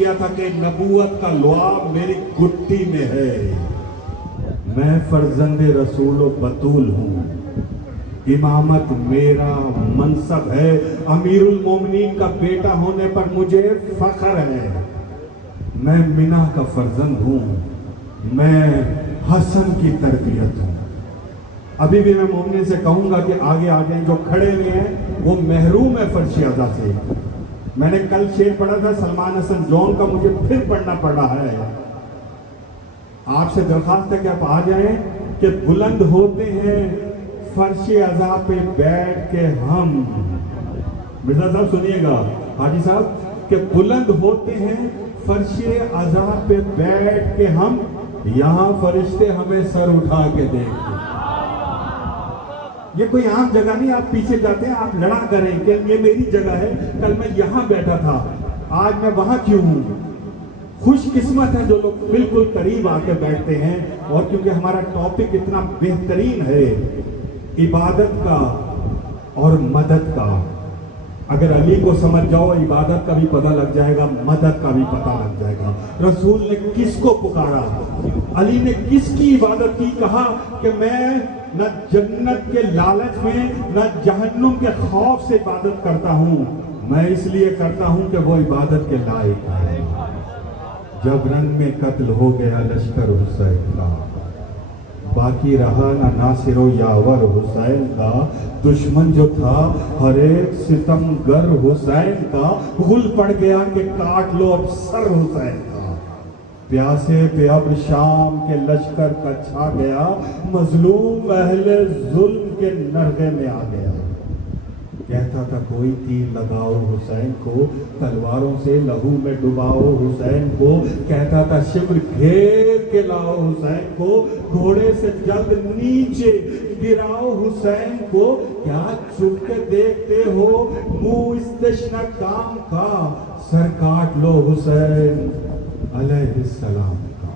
लिया था कि नबूवत का लुआब मेरी गुट्टी में है। मैं फर्जंदे रसूल बतूल हूँ, इमामत मेरा मनसब है, अमीरुल मोमिनीन का बेटा होने पर मुझे फख्र है। मैं मिना का फर्जंद हूँ, मैं हसन की तरबियत हूँ। अभी भी मैं मोमिन से कहूँगा कि आगे आ जाएं, जो खड़े हुए हैं वो महरूम है फर्श अदा से। मैंने कल शेर पढ़ा था सलमान हसन जॉन का, मुझे फिर पढ़ना पड़ रहा है। आपसे दरखास्त है कि आप आ जाएं कि बुलंद होते हैं फर्श अज़ा पे बैठ के हम। मिर्जा साहब सुनिएगा, हाजी साहब, कि बुलंद होते हैं फर्श अज़ा पे बैठ के हम, यहाँ फरिश्ते हमें सर उठा के देखते। ये कोई आम जगह नहीं, आप पीछे जाते हैं, आप लड़ा करें कि ये मेरी जगह है, कल मैं यहाँ बैठा था, आज मैं वहां क्यों हूँ। खुशकिस्मत है जो लोग बिल्कुल करीब आके बैठते हैं। और क्योंकि हमारा टॉपिक इतना बेहतरीन है इबादत का और मदद का, अगर अली को समझ जाओ इबादत का भी पता लग जाएगा, मदद का भी पता लग जाएगा। रसूल ने किसको पुकारा, अली ने किसकी इबादत की, कहा कि मैं न जन्नत के लालच में न जहन्नुम के खौफ से इबादत करता हूँ, मैं इसलिए करता हूँ कि वो इबादत के लायक है। जब रन में कत्ल हो गया लश्कर हुसैन का, बाकी रहा ना नासिरो यावर हुसैन का, दुश्मन जो था हर एक सितमगर हुसैन का, भूल पड़ गया कि काट लो अब सर हुसैन का। प्यासे पे अब शाम के लश्कर का छा गया, मजलूम अहले जुल्म के नरगे में आ गया। कहता था कोई तीर लगाओ हुसैन को, तलवारों से लहू में डुबाओ हुसैन को। कहता था शिब्र घेर के लाओ हुसैन को, घोड़े से जल्द नीचे गिराओ हुसैन को। क्या चुप के देखते हो मुंह इस तश्ना काम का, सर काट लो हुसैन अलैहिस्सलाम का।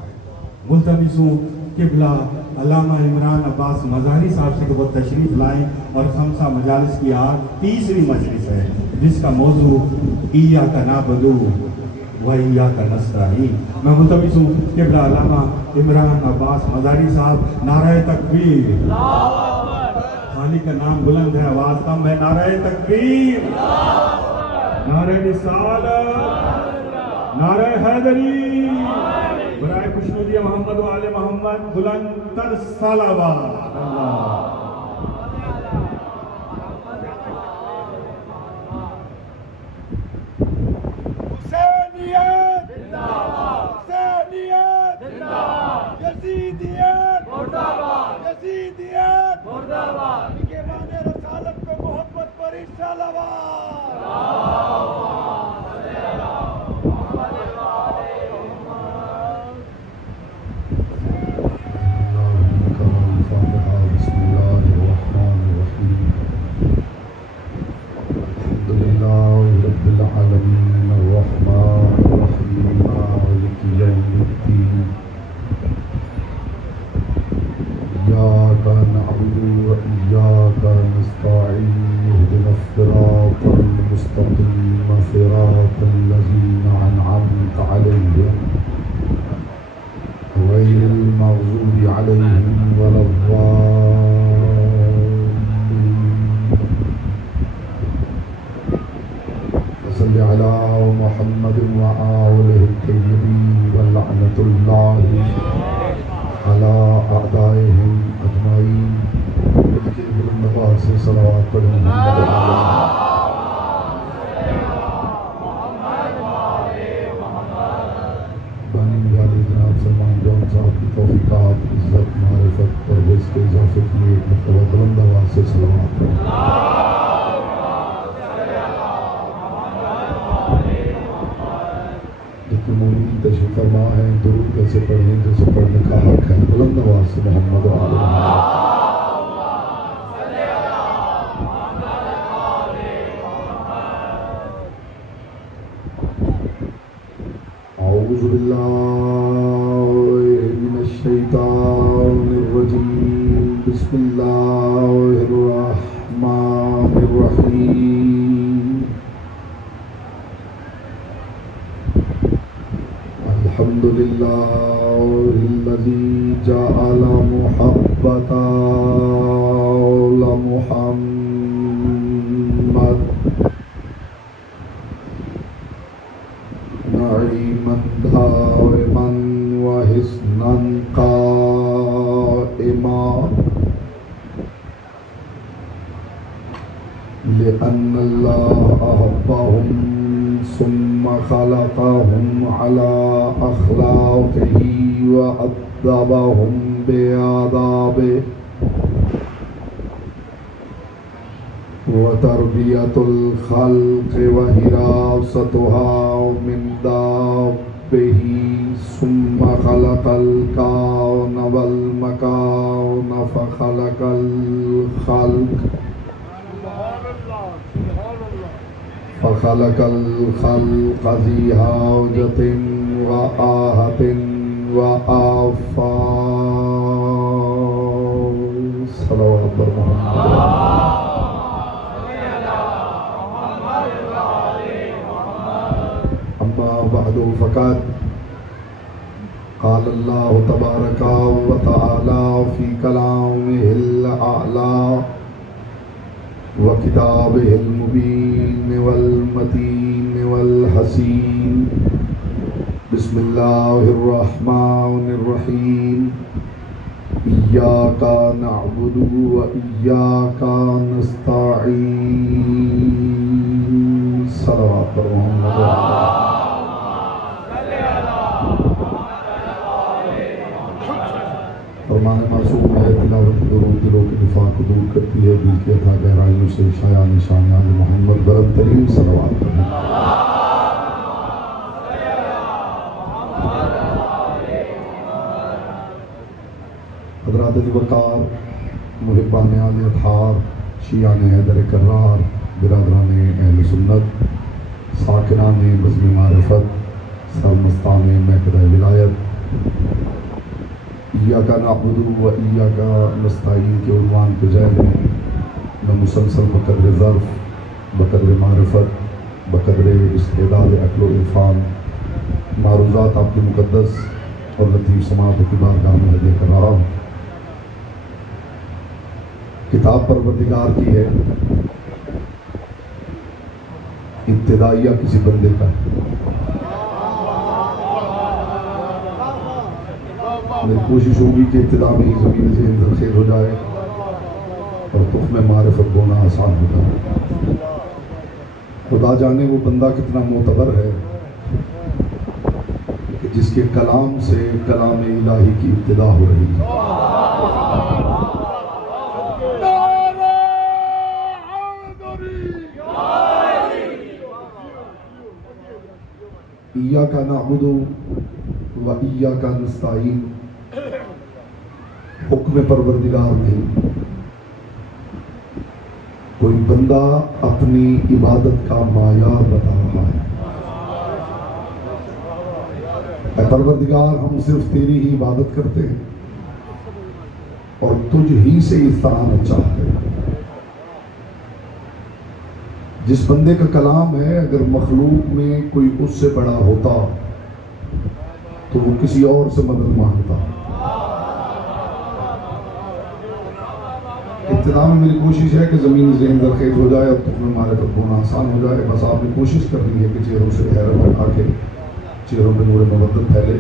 मुल्तमिस हूं किबला अल्लामा इमरान अब्बास मज़ारी साहब से कि वो तशरीफ लाएं और खमसा मजालिस की आज तीसरी मजलिस है जिसका मौजू इया का नाबदू व इया का नस्तईन। मैं मुल्तमिस हूं किबला अल्लामा इमरान अब्बास मज़ारी साहब, नाराए तकबीर, खाली का नाम बुलंद है आवाज कम है, नाराए तकबीर, नारे रिसालत, नारे हैदरी, बराए खुशनुदी मोहम्मद वाले मोहम्मद, बुलंद तर सलावत। हुसैनियत जिंदाबाद, हुसैनियत जिंदाबाद, यजीदियत मुर्दाबाद, यजीदियत मुर्दाबाद, इनके माने रसालत पे मोहब्बत पर सलावत। अल्हम्दुलिल्लाहिल्लज़ी जअल मुहब्बता मुहम्मद नईमन दाइमन व हिस्नन काइमा लिअन्नल्लाह अहब्बहुम सुम्मा खलक़हुम अला अख़लाक़िही व अद्दबहुम बिआदाबिही व तरबियतुल खल्क़ि व हिरासतुहा मिन दाब्बिही सुम्मा खलक़ल कौन वल मकान फ़खलक़ल खल्क़ फ़खलक़ल खल्क़ ज़ी हाजतिन व आहतिन व आफ़ात सल्लल्लाहु अलैहि वसल्लम। अम्मा बअदु फ़क़द क़ाल अल्लाहु तबारका व तआला फ़ी कलामिहिल अअला व किताबिहिल मुबीन वल मतीन वल हसीन बिस्मिल्लाहिर रहमानिर रहीम इय्याका नअबुदु व इय्याका नस्तईन सल्लल्लाहु अलैहि फरमान मासूम है तिलावत दुरूद दिलों के निफाक को दूर करती है, दिल की अथा गहराइयों से शाया निशान आले मोहम्मद बरम तरीन सलवात करें। हज़रात वक़ार मुहिब्बान आले अतहार शियान हैदर कर्रार बिरादरान अहले सुन्नत साकिनान बज़्म मारिफत सरमस्तान महकदा विलायत इय्याका नअबुदु व इय्याका नस्तईन के उन्वान के ज़ैल में मैं मुसलसल बक़द्र ज़र्फ़ बक़द्र मारिफत बक़द्र इस्तेदाद अक़्ल व इरफ़ान मारूज़ात आपके मुक़द्दस और लतीफ़ समात की बारगाह में हदिया कर रहा हूँ। किताब परवरदिगार की है, इब्तिदाइया किसी बंदे का है। मेरी कोशिश होगी कि इब्तिदा में ही ज़मीन से इंतखेर हो जाए और तुख़्म मारिफत बोना आसान हो जाए। खुदा जाने वो बंदा कितना मोतबर है कि जिसके कलाम से कलाम इलाही की इब्तिदा हो रही है। इय्याका नअबुदु व इय्याका नस्तईन हुक्म परवरदिगार नहीं, कोई बंदा अपनी इबादत का मायार बता रहा है। परवरदिगार हम सिर्फ तेरी ही इबादत करते हैं और तुझ ही से इस्ताअनत चाहते हैं। जिस बंदे का कलाम है, अगर मखलूक में कोई उससे बड़ा होता तो वो किसी और से मदद मांगता। इब्तिदा में मेरी कोशिश है कि ज़मीन ज़हन ज़रख़ेज़ हो जाए और तुख़्म मारिफत बोना आसान हो जाए। बस आपने कोशिश करनी है कि चेहरों से हैरत हटा के चेहरों में नूर मवद्दत फैले।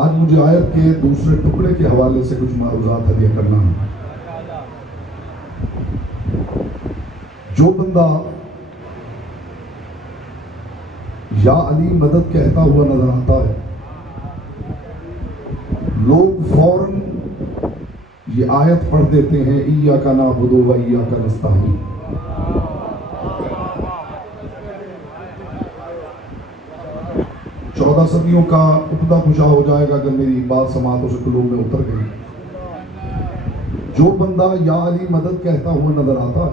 आज मुझे आयत के दूसरे टुकड़े के हवाले से कुछ मारूज़ात हदिया करना है। जो बंदा या अली मदद कहता हुआ नजर आता है, लोग फौरन ये आयत पढ़ देते हैं इय्याका नअबुदु व इय्याका नस्तईन। चौदह सदियों का उपदा खुशा हो जाएगा अगर मेरी बात समातों से कुलूब में उतर गई। जो बंदा या अली मदद कहता हुआ नजर आता है,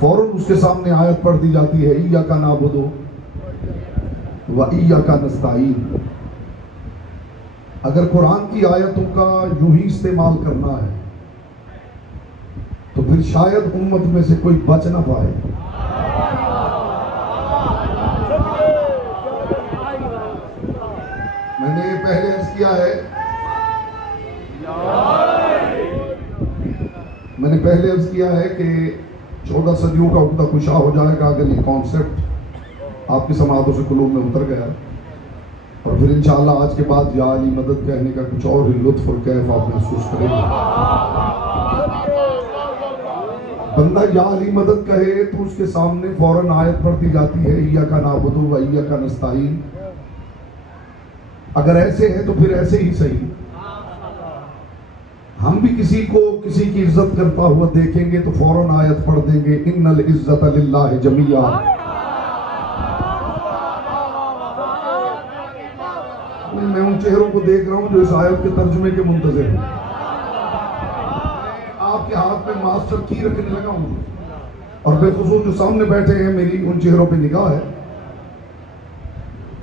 फौरन उसके सामने आयत पढ़ दी जाती है इय्याका नअबुदु व इय्याका नस्तईन। अगर कुरान की आयतों का यूं ही इस्तेमाल करना है तो फिर शायद उम्मत में से कोई बच ना पाए। मैंने पहले अर्ज किया है कि 14 सदियों का उगता कुशा हो जाएगा अगर ये कॉन्सेप्ट आपकी समातों से कुलूब में उतर गया, और फिर इंशाअल्लाह आज के बाद या अली मदद कहने का कुछ और ही लुत्फ और कैफ आप महसूस करेंगे। बंदा या अली मदद कहे तो उसके सामने फौरन आयत पढ़ती जाती है, इय्याका नअबुदु व इय्याका नस्तईन। अगर ऐसे है तो फिर ऐसे ही सही। हम भी किसी को किसी की इज्जत करता हुआ देखेंगे तो फौरन आयत पढ़ देंगे, इन्नल इज्जत लिल्लाहि जमिया। मैं उन चेहरों को देख रहा हूं जो इस आयत के तर्जुमे के मुंतज़िर हैं। आपके हाथ में मास्टर की रखने लगा हूं, और बेखुसूस जो सामने बैठे हैं मेरी उन चेहरों पे निगाह है।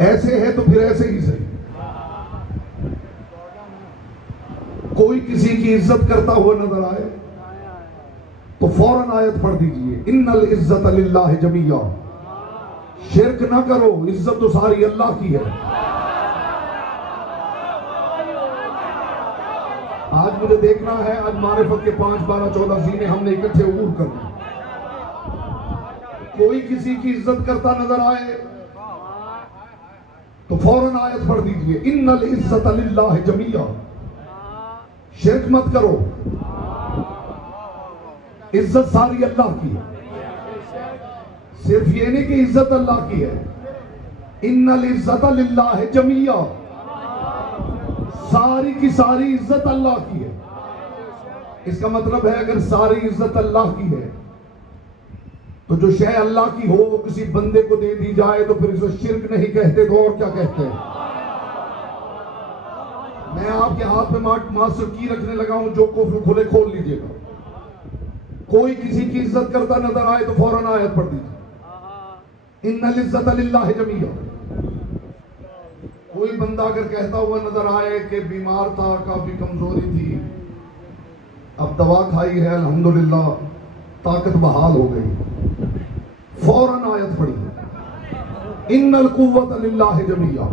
ऐसे है तो फिर ऐसे ही सही। कोई किसी की इज्जत करता हुआ नजर आए तो फौरन आयत पढ़ दीजिए, इन्नल इज्जत लिल्लाहि जमिया। शिरक ना करो, इज्जत तो सारी अल्लाह की है। आज मुझे देखना है, आज मारिफत के 5, 12, 14 जीने हमने इकट्ठे उबूर करना। कोई किसी की इज्जत करता नजर आए तो फौरन आयत पढ़ दीजिए, इन्नल इज्जत लिल्लाहि जमिया। शिरक मत करो, इज्जत सारी अल्लाह की है। सिर्फ ये नहीं कि इज्जत अल्लाह की है, इन्नल इज्जत लिल्लाहि जमिया। सारी की सारी इज्जत अल्लाह की है। इसका मतलब है अगर सारी इज्जत अल्लाह की है तो जो शय अल्लाह की हो वो किसी बंदे को दे दी जाए तो फिर इसे शिरक नहीं कहते तो और क्या कहते हैं। मैं आपके हाथ में मास्टर की रखने लगा हूं, जो कोफी खुले खोल लीजिएगा। कोई किसी की इज्जत करता नजर आए तो फौरन आयत पढ़ दीजिए, इन्नल इज्जत लिल्लाहि जमिया। कोई बंदा अगर कहता हुआ नजर आए कि बीमार था, काफी कमजोरी थी, अब दवा खाई है अल्हम्दुलिल्लाह ताकत बहाल हो गई, फौरन आयत पढ़ी, इन्नल कुव्वत लिल्लाहि जमिया।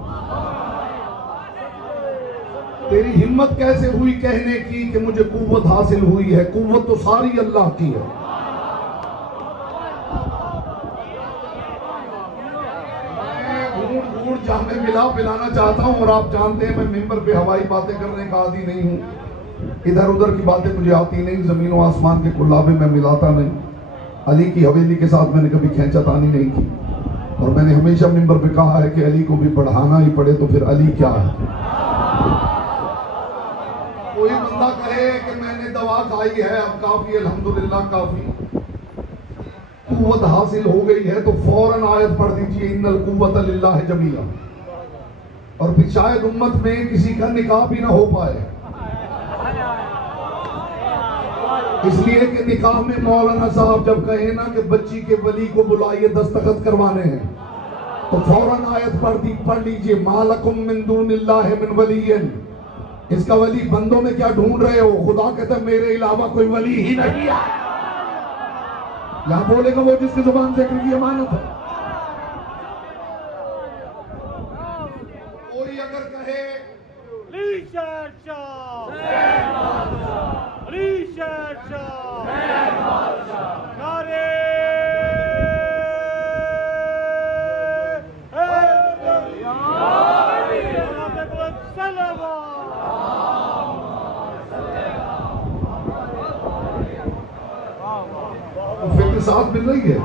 तेरी हिम्मत कैसे हुई कहने की कि मुझे कुव्वत हासिल हुई है? कुव्वत तो सारी अल्लाह की है। मैं जामे मिला पिलाना चाहता हूं, और आप जानते हैं मैं मिंबर पे हवाई बातें करने का आदी नहीं हूं। इधर उधर की बातें मुझे आती नहीं, जमीन व आसमान के कुल्लाबे में मिलाता नहीं। अली की हवेली के साथ मैंने कभी खींचातानी नहीं की, और मैंने हमेशा मिंबर पे कहा है कि अली को भी पढ़ाना ही पड़े तो फिर अली क्या है। कोई बंदा कहे कि मैंने दवा खाई है अब काफी, अल्हम्दुलिल्लाह काफी कुव्वत हासिल हो गई है, तो फौरन आयत पढ़ दीजिए, इन्नल कुव्वत लिल्लाहि जमिया। और फिर शायद उम्मत में किसी का निकाह भी ना हो पाए, इसलिए कि निकाह में मौलाना साहब जब कहे ना कि बच्ची के वली को बुलाइए दस्तखत करवाने हैं, तो फौरन आयत पढ़ लीजिए, मालकुम मिन दूनिल्लाहि मिन वलिय्यन। इसका वली बंदों में क्या ढूंढ रहे हो? खुदा कहता है मेरे अलावा कोई वली ही नहीं है। यहां बोलेगा वो जिसकी जुबान जिक्र की अमानत है। कोई अगर कहे फिक्र साथ मिल रही है।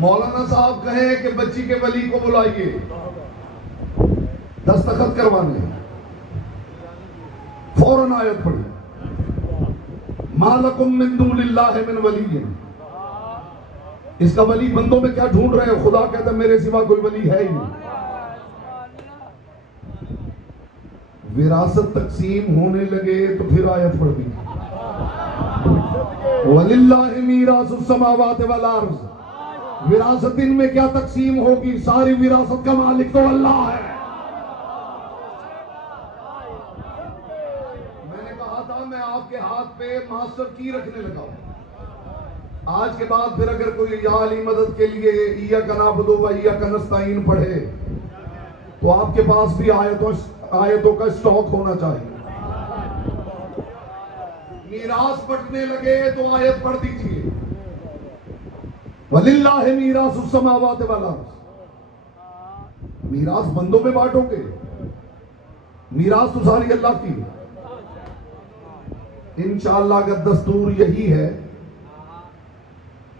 मौलाना साहब कहे कि बच्ची के वली को बुलाइए दस्तखत करवाने, फौरन आयत पढ़ी, मालकुम मिन दूनिल्लाहि मिन वलिय्यन। इसका वली बंदों में क्या ढूंढ रहे हो? खुदा कहता है मेरे सिवा कोई वली है ही नहीं। विरासत तकसीम होने लगे तो फिर आयत पढ़ दी, वलिल्लाहि मीरासुस समावाति वल अर्ज़। विरासत इनमें क्या तकसीम होगी? सारी विरासत का मालिक तो अल्लाह है। मैंने कहा था मैं आपके हाथ पे मास्टर की रखने लगा हूं। आज के बाद फिर अगर कोई या अली मदद के लिए इय्याका नअबुदु व इय्याका नस्तईन पढ़े तो आपके पास भी आयतों का स्टॉक होना चाहिए। मीरास बंटने लगे तो आयत पढ़ दीजिए, वलिल्लाहि मीरासुस समावाति वल अर्ज़। मीरास बंदों में बांटोगे, मीरास तो सारी अल्लाह की है। इंशाअल्लाह अगर दस्तूर यही है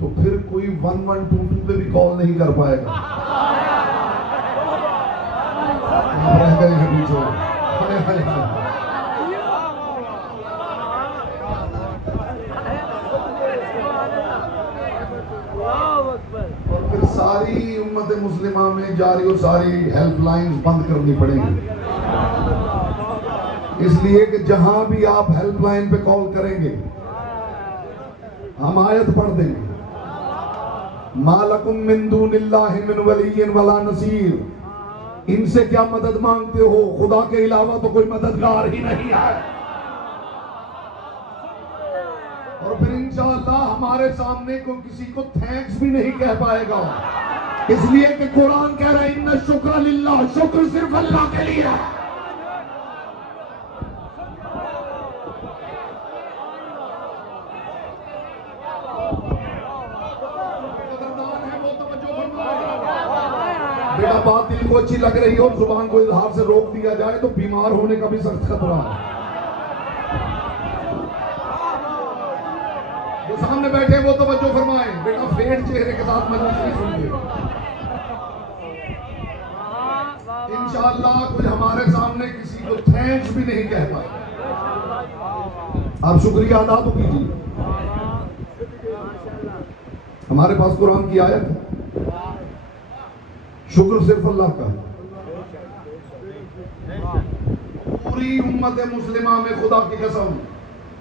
तो फिर कोई 1122 पे भी कॉल नहीं कर पाएगा। आप रह गए हैं पीछे। हाय हाय हाय। और फिर सारी उम्मत मुस्लिमा में जारी और सारी हेल्पलाइंस बंद करनी पड़ेगी, इसलिए कि जहां भी आप हेल्पलाइन पे कॉल करेंगे हम आयत पढ़ देंगे, मालकुम मिन दूनिल्लाहि मिन वलिय्यिन वला नसीर। इनसे क्या मदद मांगते हो, खुदा के अलावा तो कोई मददगार ही नहीं है। और फिर इंशाअल्लाह हमारे सामने को किसी को थैंक्स भी नहीं कह पाएगा, इसलिए कि कुरान कह रहा है इन्ना शुक्र लिल्लाह, शुक्र सिर्फ अल्लाह के लिए है। बेटा बात दिल को अच्छी लग रही हो, जुबान को इजहार से रोक दिया जाए तो बीमार होने का भी सख्त खतरा है। जो सामने बैठे वो तवज्जो फरमाएं, बेटा फेड चेहरे के साथ मजलिस नहीं सुनते। इंशाअल्लाह कुछ हमारे सामने किसी को थैंक्स भी नहीं कह पाए। आप शुक्रिया अदा तो कीजिए। हमारे पास कुरान की आयत है, शुक्र सिर्फ अल्लाह का है। पूरी उम्मत मुस्लिमा में खुदा की कसम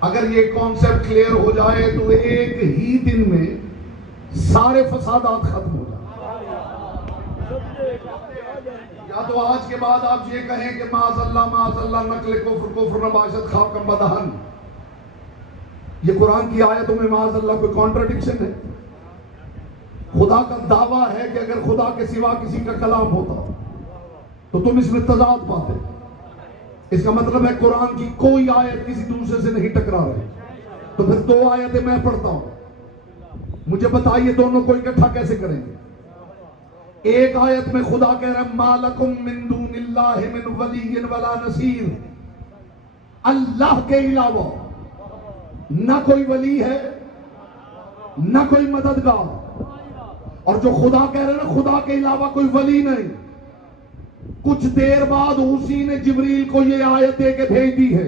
अगर ये कॉन्सेप्ट क्लियर हो जाए तो एक ही दिन में सारे फसादात खत्म हो जाए। या तो आज के बाद आप ये कहें कि माज़अल्लाह नकल कुफ्र नबाशत खाकम बदहन। ये कुरान की आयतों में माज़अल्लाह कोई कॉन्ट्रडिक्शन है? खुदा का दावा है कि अगर खुदा के सिवा किसी का कलाम होता तो तुम इसमें तजाद पाते। इसका मतलब है कुरान की कोई आयत किसी दूसरे से नहीं टकरा रही। तो फिर दो आयतें मैं पढ़ता हूं, मुझे बताइए दोनों को इकट्ठा कैसे करेंगे? एक आयत में खुदा कह रहा है मालकुम मिन दूनिल्लाहि मिन वलिय्यिन वला नसीर। अल्लाह के अलावा ना कोई वली है ना कोई मददगार। और जो खुदा कह रहे हैं ना खुदा के अलावा कोई वली नहीं, कुछ देर बाद उसी ने जिब्रील को ये आयत दे के भेज दी है,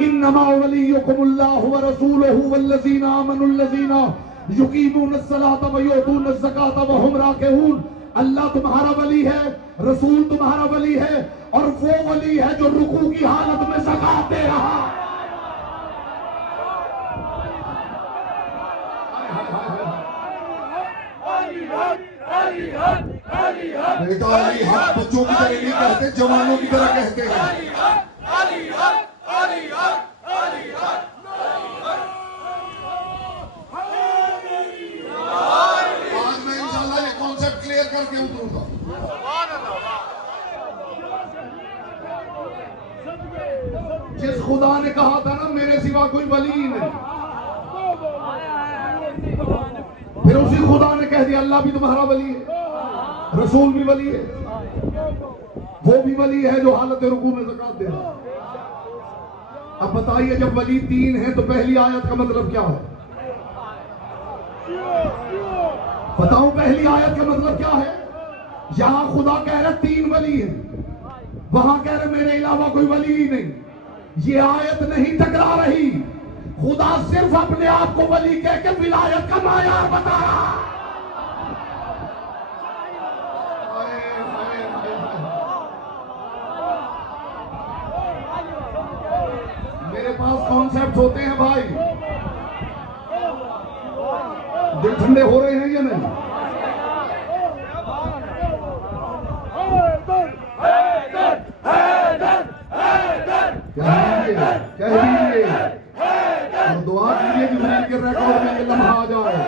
इन्नमा वलियुकुमुल्लाहु व रसूलुहु वल्लज़ीना आमनुल्लज़ीना युकीमूनस्सलाता व युतूनज़्ज़काता व हुम राकिऊन। अल्लाह तुम्हारा वली है, रसूल तुम्हारा वली है, और वो वली है जो रुकू की हालत में ज़कात दे रहा। बेटा अली हक बच्चों की तरह नहीं कहते, जवानों की तरह कहते हैं। आज मैं इंशाल्लाह ये कॉन्सेप्ट क्लियर करके उतरूंगा। जिस खुदा ने कहा था ना मेरे सिवा कोई वली ही नहीं, फिर उसी खुदा ने कह दिया अल्लाह भी तुम्हारा वली है, रसूल भी वली है, वो भी वली है जो हालत रुकू में ज़कात दे रहा। अब बताइए जब वली तीन है तो पहली आयत का मतलब क्या है? बताऊं पहली आयत का मतलब क्या है? यहां खुदा कह रहे तीन वली है, वहां कह रहे मेरे अलावा कोई वली ही नहीं। ये आयत नहीं टकरा रही, खुदा सिर्फ अपने आप को वली कह के विलायत का मायार बता रहा। मेरे पास कॉन्सेप्ट होते हैं भाई, दिल ठंडे हो रहे हैं या नहीं? कह दीजिए और दुआ कीजिए कि जिब्रील के रिकॉर्ड में ये लम्हा आ जाए।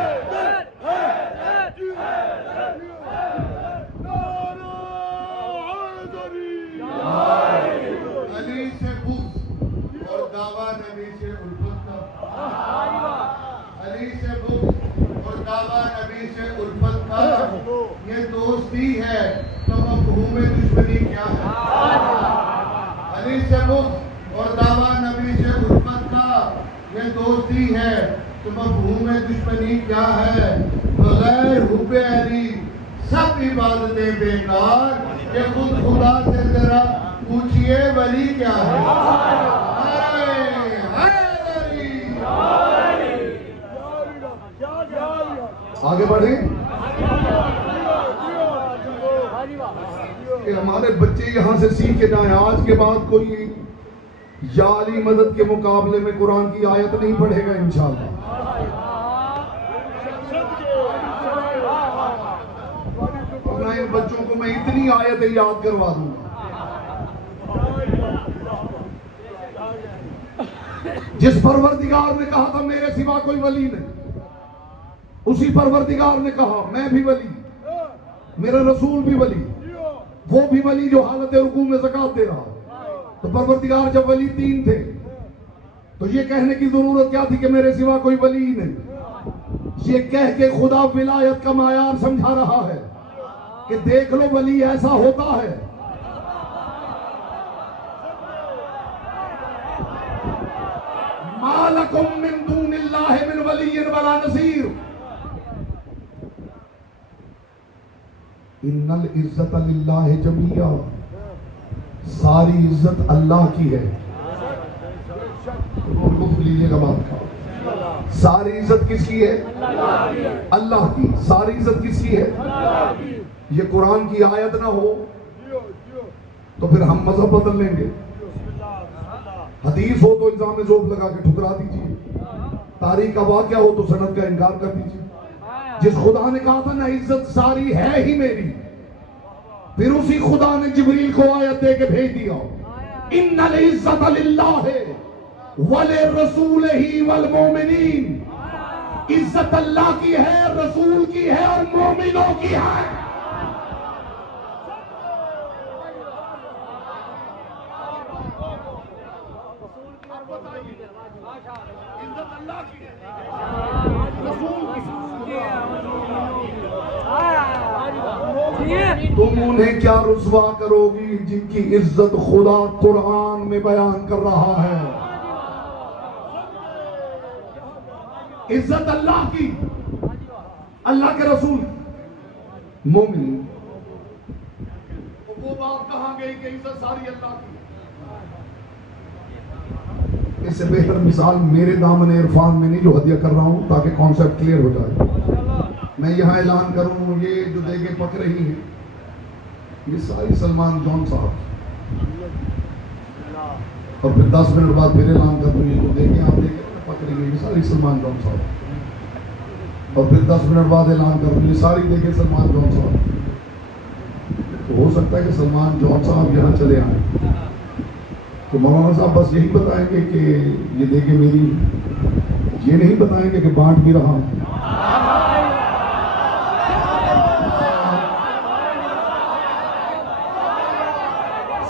नबी से उल्फत का, अली से बुग़्ज़ और दावा नबी से उल्फत का ये दोस्ती है, तो मफ़हूम दुश्मनी क्या है? अली से बुग़्ज़ और दावा नबी से उल्फत का ये दोस्ती है, तो मफ़हूम दुश्मनी क्या है? बगैर हुब्बे अली सब इबादतें बेकार, ये खुद खुदा से जरा पूछिए वली क्या है? आगे बढ़े कि हमारे बच्चे यहाँ से सीख के जाएं। आज के बाद कोई या अली मदद के मुकाबले में कुरान की आयत नहीं पढ़ेगा इंशाअल्लाह। अपना इन बच्चों को मैं इतनी आयतें याद करवा दूंगा। जिस परवरदिगार ने कहा था मेरे सिवा कोई वली नहीं, उसी परवरदिगार ने कहा मैं भी वली, मेरा रसूल भी वली, वो भी वली जो हालत रुकू में ज़कात दे रहा। तो परवरदिगार जब वली तीन थे तो ये कहने की जरूरत क्या थी कि मेरे सिवा कोई वली ही नहीं? ये कह के खुदा विलायत का मायार समझा रहा है कि देख लो वली ऐसा होता है। मालकुम मिन दूनिल्लाहि मिन वलिय्यिन वला नसीर। इन्नल इज्जत लिल्लाहि जमिया, सारी इज्जत अल्लाह की है। लीजिएगा बात का, सारी इज्जत किसकी है? अल्लाह की। सारी इज्जत किसकी है? ये कुरान की आयत ना हो तो फिर हम मजहब बदल लेंगे। हदीस हो तो इल्जाम ज़ोफ लगा के ठुकरा दीजिए, तारीख का वाक़या हो तो सनद का इनकार कर दीजिए। जिस खुदा ने कहा था ना इज्जत सारी है ही मेरी, फिर उसी खुदा ने जिब्रील को आयत दे के भेज दिया, इन्नल इज्जत लिल्लाहि वले रसूलिही वल मोमिनीन। इज्जत अल्लाह की है, रसूल की है और मोमिनों की है। इज्जत अल्लाह की है, रसूल की। तुम उन्हें क्या रुसवा करोगी जिनकी इज्जत खुदा कुरान में बयान कर रहा है। इज्जत अल्लाह की, अल्लाह के रसूल, मोमिन। वो बात कहां गई कि इज्जत सारी अल्लाह की? इससे बेहतर मिसाल मेरे दामन इरफान में नहीं जो हदिया कर रहा हूं, ताकि कॉन्सेप्ट क्लियर हो जाए। मैं यहां ऐलान करूं, ये जो देगे पक रही है ये सारी सलमान जॉन साहब, और फिर 10 मिनट बाद फिर ऐलान कर दूं ये जो देगे आप देखें पक रही है ये सारी सलमान जॉन साहब, और फिर 10 मिनट बाद ऐलान कर दूं ये सारी देखे सलमान जॉन साहब। तो हो सकता है कि सलमान जॉन साहब यहाँ चले आए तो मौलाना साहब बस यही बताएंगे कि ये देखे मेरी, ये नहीं बताएंगे कि बांट भी रहा हूं।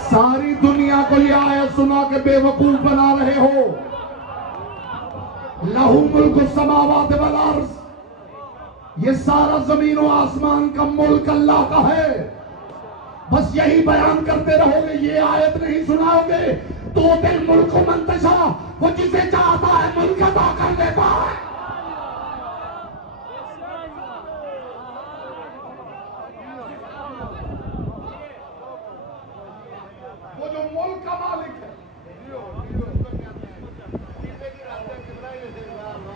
सारी दुनिया को ये आयत सुना के बेवकूफ बना रहे हो। लहू मुल्क समावात वल अर्ज़, ये सारा जमीन और आसमान का मुल्क अल्लाह का है। बस यही बयान करते रहोगे, ये आयत नहीं सुनाओगे तो दिल मुल्क मंतशा, वो जिसे चाहता है मुल्क अदा कर लेता है। वो जो मुल्क का मालिक है,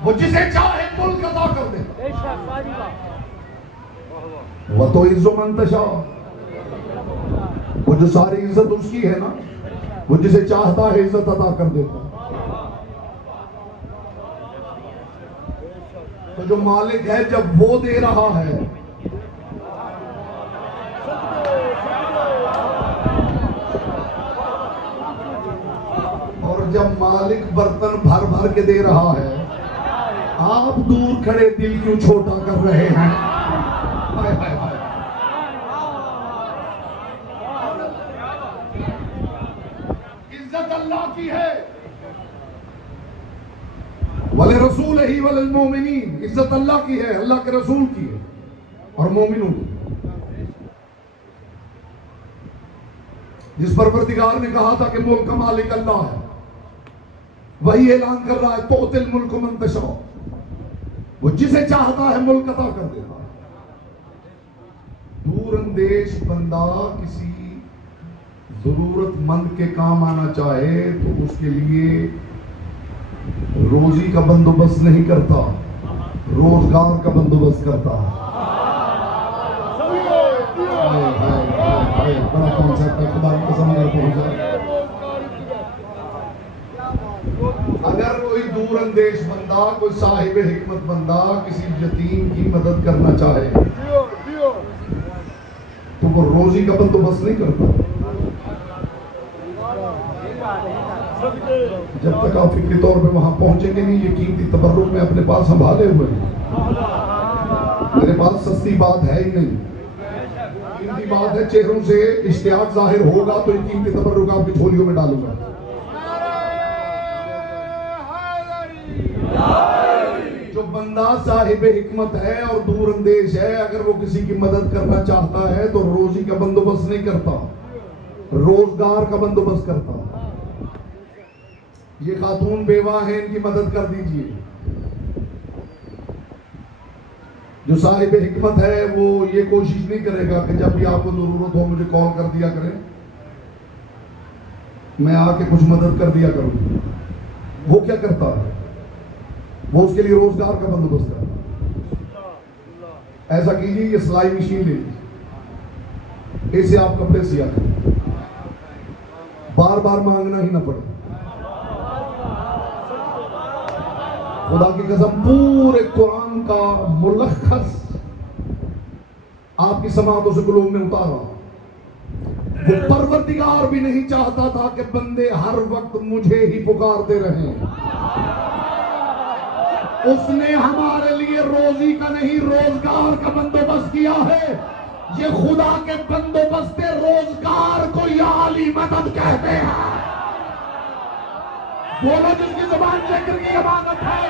वो जिसे चाहे मुल्क अदा कर दे। वो तो इज्जो मंतशा, वो जो सारी इज्जत उसकी है ना, वो जिसे चाहता है इज्जत अदा कर देता। तो जो मालिक है जब वो दे रहा है, और जब मालिक बर्तन भर भर के दे रहा है, आप दूर खड़े दिल क्यों छोटा कर रहे हैं? हाय हाय हाय। इज्जत अल्लाह की है, वले रसूल ही वल मोमिनीन, इज्जत अल्लाह की है, अल्लाह के रसूल की है और मोमिनों की। जिस परवरदिगार ने कहा था कि मुल्क का मालिक अल्लाह है, वही ऐलान कर रहा है तोतिल मुल्क मन तशा, वो जिसे चाहता है मुल्क अता कर देता है। दूरंदेश बंदा किसी जरूरतमंद के काम आना चाहे तो उसके लिए रोजी का बंदोबस्त नहीं करता, रोजगार का बंदोबस्त करता है। बड़ा कॉन्सेप्ट है, खुदा की कसम अगर पहुंचा। अगर कोई दूरंदेश बंदा, कोई साहिब हिकमत बंदा किसी यतीम की मदद करना चाहे तो वो रोजी का बंदोबस्त नहीं करता। जब तक आप फिक्री तौर पे वहां पहुंचेंगे नहीं, ये कीमती तबर्रुक में अपने पास संभाले हुए हैं। मेरे पास सस्ती बात है ही नहीं, कीमती बात है। चेहरों से इश्तियाक जाहिर होगा तो ये कीमती तबर्रुक आपकी झोलियों में डालूंगा। जो बंदा साहिब हिकमत है और दूरंदेश है, अगर वो किसी की मदद करना चाहता है तो रोजी का बंदोबस्त नहीं करता, रोजगार का बंदोबस्त करता। ये खातून बेवा है, इनकी मदद कर दीजिए। जो साहिब हिकमत है वो ये कोशिश नहीं करेगा कि जब भी आपको जरूरत हो मुझे कॉल कर दिया करें, मैं आके कुछ मदद कर दिया करूं। वो क्या करता है? वो उसके लिए रोजगार का बंदोबस्त करता है। ऐसा कीजिए, ये सिलाई मशीन ले लीजिए, इससे आप कपड़े सिया करें, बार बार मांगना ही ना पड़े। खुदा की कसम पूरे कुरान का मुलख्खस आपकी समातों से कुलूब में उतारा। वो परवरदिगार भी नहीं चाहता था कि बंदे हर वक्त मुझे ही पुकारते रहें। उसने हमारे लिए रोजी का नहीं रोजगार का बंदोबस्त किया है। ये खुदा के बंदोबस्त रोजगार को या अली मदद कहते हैं। बोलो जिसकी जुबान जिक्र की अमानत है।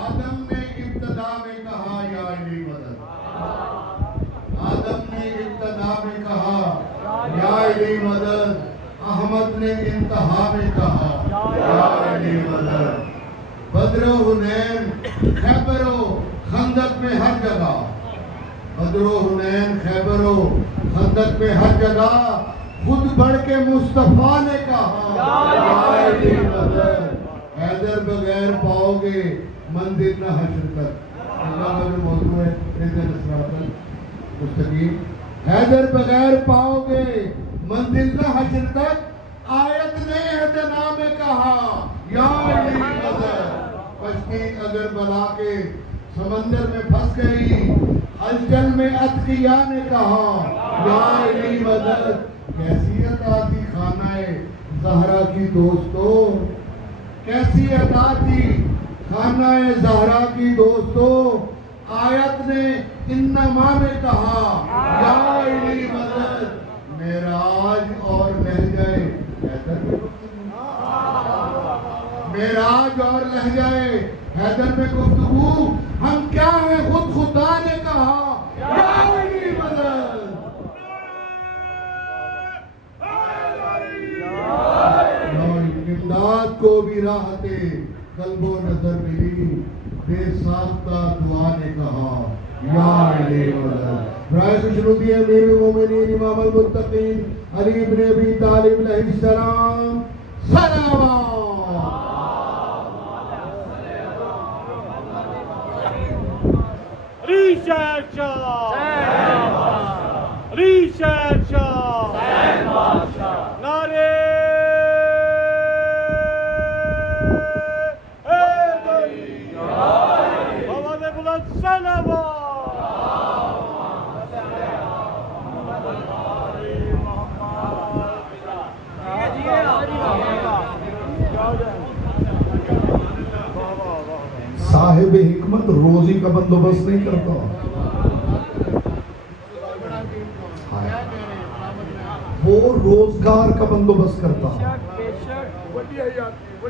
आदम ने इब्तदा में कहा या अली मदद, आदम ने इब्तदा में कहा या अली मदद, अहमद ने इंतहा में कहा या अली मदद। बद्रो हुनैन खैबरो खंदक में हर जगह, बद्रो हुनैन खैबरो खंदक में हर जगह खुद बढ़ के मुस्तफा ने कहा या अली मदद। हैदर बगैर पाओगे मंदिर न हश्र तक। अल्लाह का जो मौजू है मुस्तकीम, हैदर बगैर पाओगे मंदिर न हश्र तक। आयत ने एतना में कहा या अली मदद। कश्ती अगर बला के समंदर में फंस गई, हलचल में अतकिया ने कहा या अली मदद। कैसी अता थी खानाए ज़हरा की दोस्तों, कैसी अता थी खानाए ज़हरा की दोस्तों। आयत ने इन्नमा में कहा या अली मदद। मेराज और लहजाए मेराज और लहजाए हैदर में गुफ्तगू, हम क्या है खुद खुदा ने कहा या अली मदद। इमदाद को भी राहते कल्बो नजर मिली, बेसाख्ता दुआ ने कहा या अली मदद। राय शुरू दिए मेरे मोमिनीन इमाम अल मुत्तकीन अली इब्न अबी तालिब अलैहिस्सलाम सलावत। नारे आवाज़ बुलंद सलावत। साहिब हिकमत रोजी का बंदोबस्त नहीं करता, वो रोजगार का बंदोबस्त करता।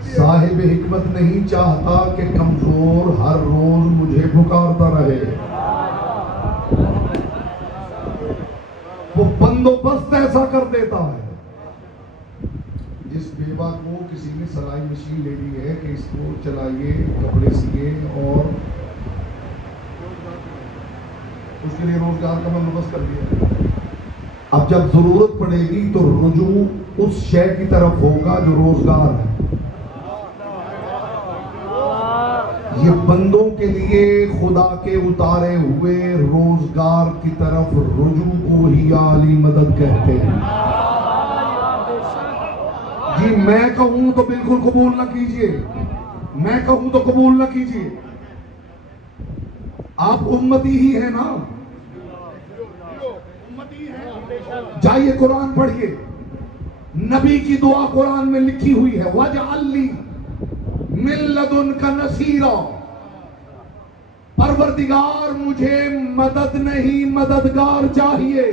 साहिब हिकमत नहीं चाहता कि कमजोर हर रोज मुझे पुकारता रहे, वो बंदोबस्त ऐसा कर देता है। जिस बेवा को किसी ने सिलाई मशीन ले ली है कि इसको चलाइए, कपड़े सिए और उसके लिए रोजगार का बंदोबस्त कर दिया। अब जब जरूरत पड़ेगी तो रुजू उस शय की तरफ होगा जो रोजगार है। ये बंदों के लिए खुदा के उतारे हुए रोजगार की तरफ रुजू को ही आली मदद कहते हैं। जी मैं कहूं तो बिल्कुल कबूल ना कीजिए, मैं कहूं तो कबूल ना कीजिए। आप उम्मती ही है ना, जाइए कुरान पढ़िए, नबी की दुआ कुरान में लिखी हुई है, वजअल्ली मिन लदुनका नसीरा, परवरदिगार मुझे मदद नहीं मददगार चाहिए।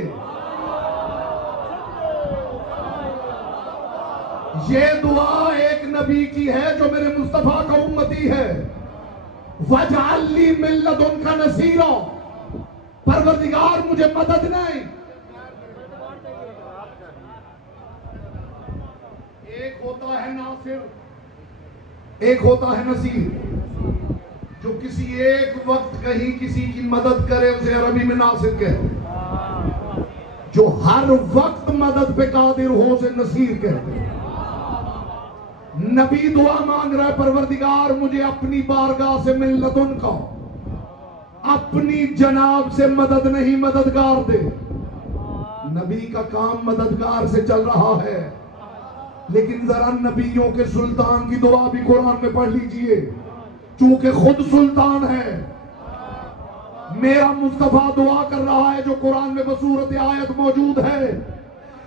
ये दुआ एक नबी की है जो मेरे मुस्तफा का उम्मती है। वजअल्ली मिन लदुनका नसीरा, परवरदिगार मुझे मदद नहीं। एक होता है नासिर, एक होता है नसीर। जो किसी एक वक्त कहीं किसी की मदद करे उसे अरबी में नासिर कहते हैं। जो हर वक्त मदद पे कादिर हो उसे नसीर कहते हैं। नबी दुआ मांग रहा है, परवरदिगार मुझे अपनी बारगाह से मिन लदुनका, अपनी जनाब से मदद नहीं मददगार दे। नबी का काम मददगार से चल रहा है, लेकिन जरा नबियों के सुल्तान की दुआ भी कुरान में पढ़ लीजिए, चूंकि खुद सुल्तान है। मेरा मुस्तफा दुआ कर रहा है जो कुरान में बसूरत आयत मौजूद है,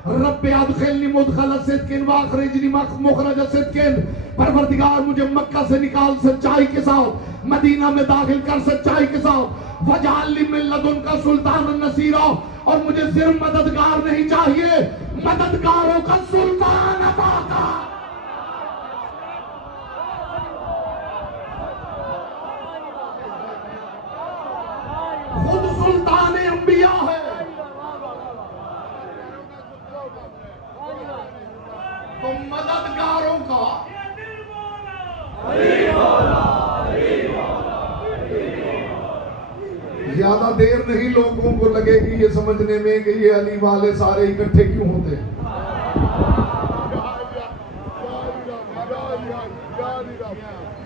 रब्बे अदखिलनी मुदखल सिद्किन वअखरिजनी मुखरज सिद्किन, परवरदिगार मुझे मक्का से निकाल सच्चाई के साथ, मदीना में दाखिल कर सच्चाई के साथ, वजअल्नी मिन लदुनका सुल्तानन नसीरा, और मुझे सिर्फ मददगार नहीं चाहिए, मददगारों का सुल्तान अता कर। खुद सुल्तान अंबिया है, तो मददगारों का ज्यादा देर नहीं लोगों को लगेगी ये समझने में कि ये अली वाले सारे इकट्ठे क्यों होते हैं।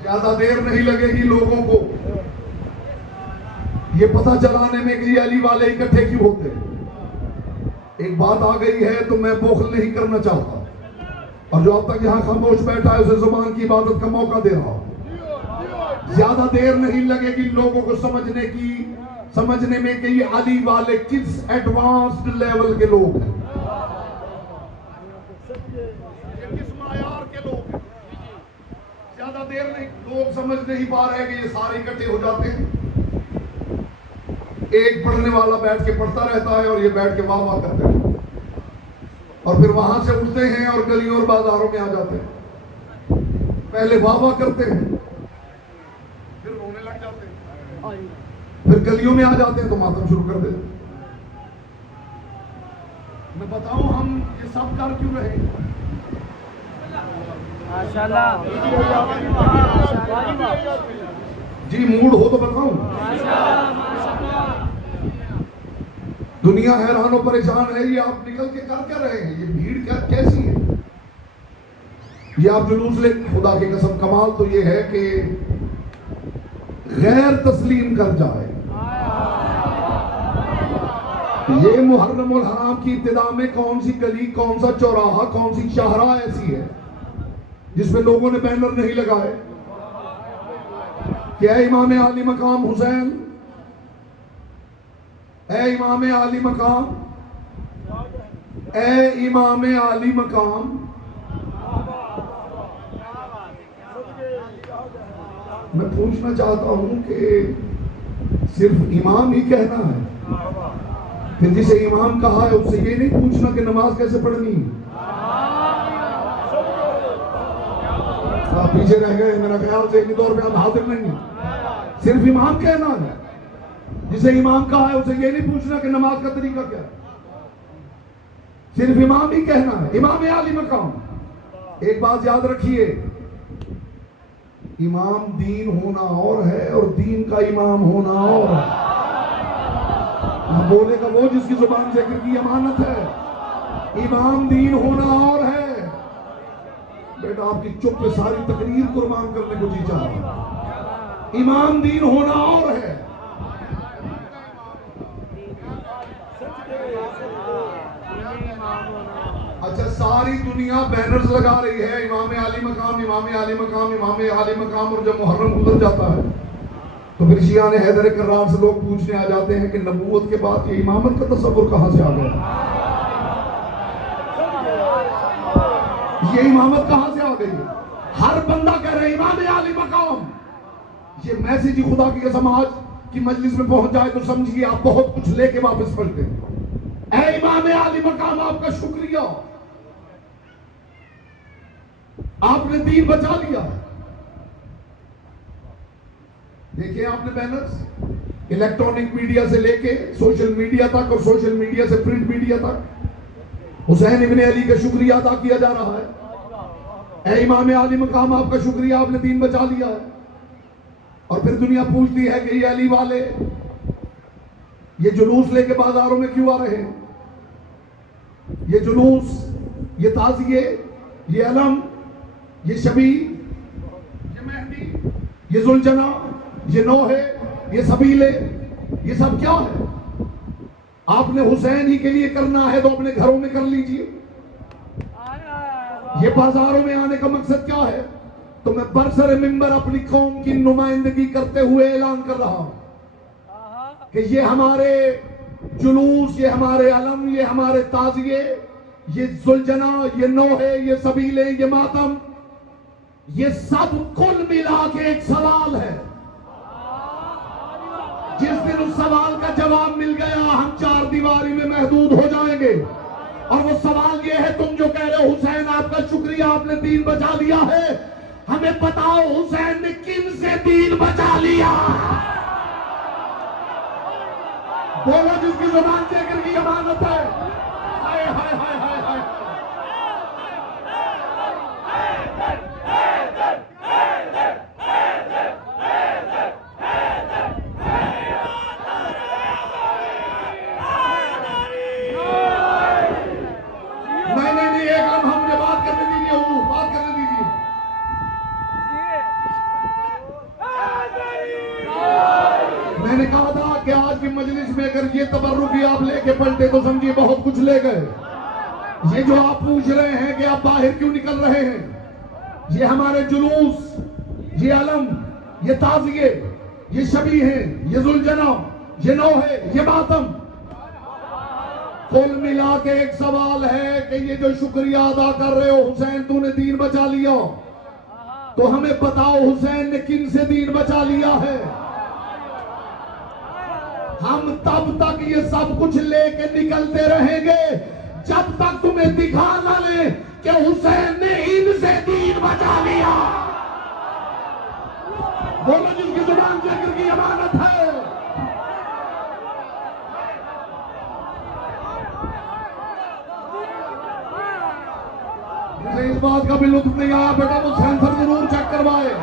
ज्यादा देर नहीं लगेगी लोगों को ये पता चलाने में कि ये अली वाले इकट्ठे क्यों होते हैं। एक बात आ गई है तो मैं बोखल नहीं करना चाहता, और जो अब तक यहां खामोश बैठा है उसे जुबान की इबादत का मौका दे रहा हूं। ज्यादा देर नहीं लगेगी लोगों को समझने में कि ये अली वाले किस एडवांस्ड लेवल के लोग हैं, किस मायार के लोग हैं। ज्यादा देर नहीं, लोग समझ नहीं पा रहे कि ये सारे इकट्ठे हो जाते हैं। एक पढ़ने वाला बैठ के पढ़ता रहता है और ये बैठ के वाह वाह करते हैं, और फिर वहां से उठते हैं और गलियों और बाजारों में आ जाते हैं। पहले वाह वाह करते हैं, फिर रोने लग जाते हैं, फिर गलियों में आ जाते हैं तो मातम शुरू कर देते हैं। मैं बताऊं हम ये सब कर क्यों रहे? माशाल्लाह जी मूड हो तो बताऊं। दुनिया हैरान और परेशान है, ये आप निकल के कर क्या रहे हैं? ये भीड़ क्या कैसी है? ये आप जुलूस ले, खुदा की कसम कमाल तो ये है कि गैर तस्लीम कर जाए। ये मुहर्रमुल हराम की इब्तिदा में कौन सी गली, कौन सा चौराहा, कौन सी शाहरा ऐसी है जिसमें लोगों ने बैनर नहीं लगाए? क्या इमाम आली मकाम हुसैन, ए इमाम आली मकाम, ए इमाम आली मकाम, मैं पूछना चाहता हूं कि सिर्फ इमाम ही कहना है, फिर जिसे इमाम कहा है उससे ये नहीं पूछना कि नमाज कैसे पढ़नी है। आप पीछे रह गए, मेरा ख्याल से इतनी दौर पे आप हाजिर नहीं है। सिर्फ इमाम कहना है, जिसे इमाम कहा है उसे ये नहीं पूछना कि नमाज का तरीका क्या है। सिर्फ इमाम ही कहना है, इमाम आली मकाम। एक बात याद रखिए, इमाम दीन होना और है और दीन का इमाम होना और है। बोलेगा वो जिसकी जुबान जिक्र की अमानत है। इमाम दीन होना और है। बेटा आपकी चुप पे सारी तकरीर कुर्बान करने को जी चाह रहा। इमाम दीन होना और है। अच्छा, सारी दुनिया बैनर्स लगा रही है इमाम आली मकाम, इमाम आली मकाम, इमाम आली मकाम, और जब मुहर्रम गुजर जाता है तो फिर शिया ने हैदर कर्रार से लोग पूछने आ जाते हैं कि नबूवत के बाद ये इमामत का तस्वुर कहां से आ गया, ये इमामत कहां से आ गई। हर बंदा कह रहा है इमाम आली मकाम। ये मैसेज ही खुदा की कसम आज की मजलिस में पहुंच जाए तो समझिए आप बहुत कुछ लेके वापस पलटे। ऐ इमाम आली मकाम, आपका शुक्रिया, आपने दीन बचा लिया। देखिए आपने बैनर्स इलेक्ट्रॉनिक मीडिया से लेके सोशल मीडिया तक और सोशल मीडिया से प्रिंट मीडिया तक हुसैन इब्ने अली का शुक्रिया अदा किया जा रहा है। ऐ इमाम आली मकाम, आपका शुक्रिया, आपने दीन बचा लिया है। और फिर दुनिया पूछती है कि ये अली वाले ये जुलूस लेके बाजारों में क्यों आ रहे हैं। ये जुलूस, ये ताजिए, ये अलम, ये शबी, ये मेहंदी, ये जुलजना, ये नौहे, ये सबीले, ये सब क्या है। आपने हुसैन ही के लिए करना है तो अपने घरों में कर लीजिए। ये बाजारों में आने का मकसद क्या है। तो मैं बरसर मिंबर अपनी कौम की नुमाइंदगी करते हुए ऐलान कर रहा हूं कि ये हमारे जुलूस, ये हमारे अलम, ये हमारे ताजिए, ये जुलजना, ये नौहे, ये सबीले, ये मातम, ये सब कुल मिला के एक सवाल है। जिस दिन उस सवाल का जवाब मिल गया हम चार दीवारी में महदूद हो जाएंगे। और वो सवाल ये है, तुम जो कह रहे हो हुसैन आपका शुक्रिया, आपने दीन बचा लिया है, हमें बताओ हुसैन ने किन से दीन बचा लिया। बोलो जिसकी जुबान जिक्र की अमानत है। हाय हाय हाय हाय हाय। नहीं, एक लम्हा मुझे बात करने दीजिए, हुजूर बात करने दीजिए। मैंने कहा था कि आज की मजलिस में अगर ये तबर्रुकी आप लेके पलटे तो समझिए बहुत कुछ ले गए। ये जो आप पूछ रहे हैं कि आप बाहर क्यों निकल रहे हैं, ये हमारे जुलूस, ये अलम, ये ताजिए, ये शबी हैं, ये जुलजना, ये नौहे, ये मातम, कुल मिला के एक सवाल है कि ये जो शुक्रिया अदा कर रहे हो हुसैन तूने दीन बचा लिया, तो हमें बताओ हुसैन ने किन से दीन बचा लिया है। हम तब तक ये सब कुछ लेके निकलते रहेंगे जब तक तुम्हें दिखा ना ले कि हुसैन ने इनसे दीन बचा लिया। बोलो जिसकी जुबान जिक्र की अमानत है। जिसे इस बात का भी लुत्फ नहीं आया बेटा वो सेंसर जरूर चेक करवाए।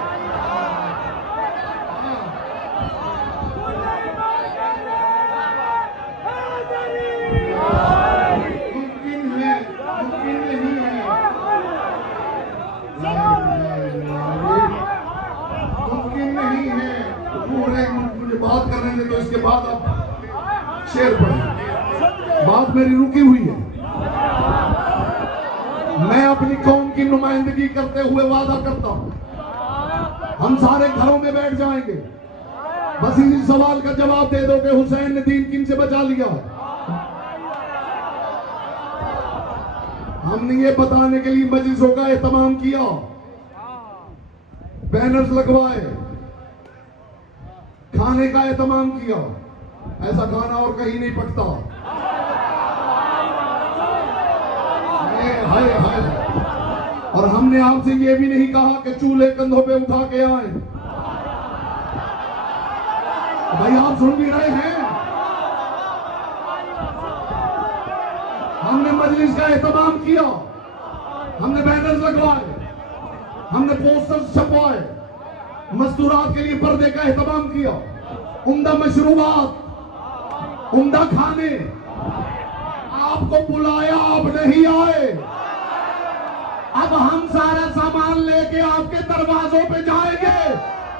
मुझे बात करने दे तो इसके बाद आप शेर पढ़ें। बात मेरी रुकी हुई है। मैं अपनी कौम की नुमाइंदगी करते हुए वादा करता हूं हम सारे घरों में बैठ जाएंगे, बस इसी सवाल का जवाब दे दो कि हुसैन ने दीन किन से बचा लिया। हमने ये बताने के लिए मजलिसों का एहतमाम किया, बैनर्स लगवाए, खाने का एहतमाम किया। ऐसा खाना और कहीं नहीं पकता। हाय हाय। और हमने आपसे ये भी नहीं कहा कि चूल्हे कंधों पे उठा के आए। भाई आप सुन भी रहे हैं? हमने मजलिस का एहतमाम किया, हमने बैनर्स लगवाए, हमने पोस्टर्स छपवाए, मस्तूरात के लिए पर्दे का एहतमाम किया, उम्दा मशरूबात, उम्दा खाने। आपको बुलाया, आप नहीं आए। अब हम सारा सामान लेके आपके दरवाजों पे जाएंगे।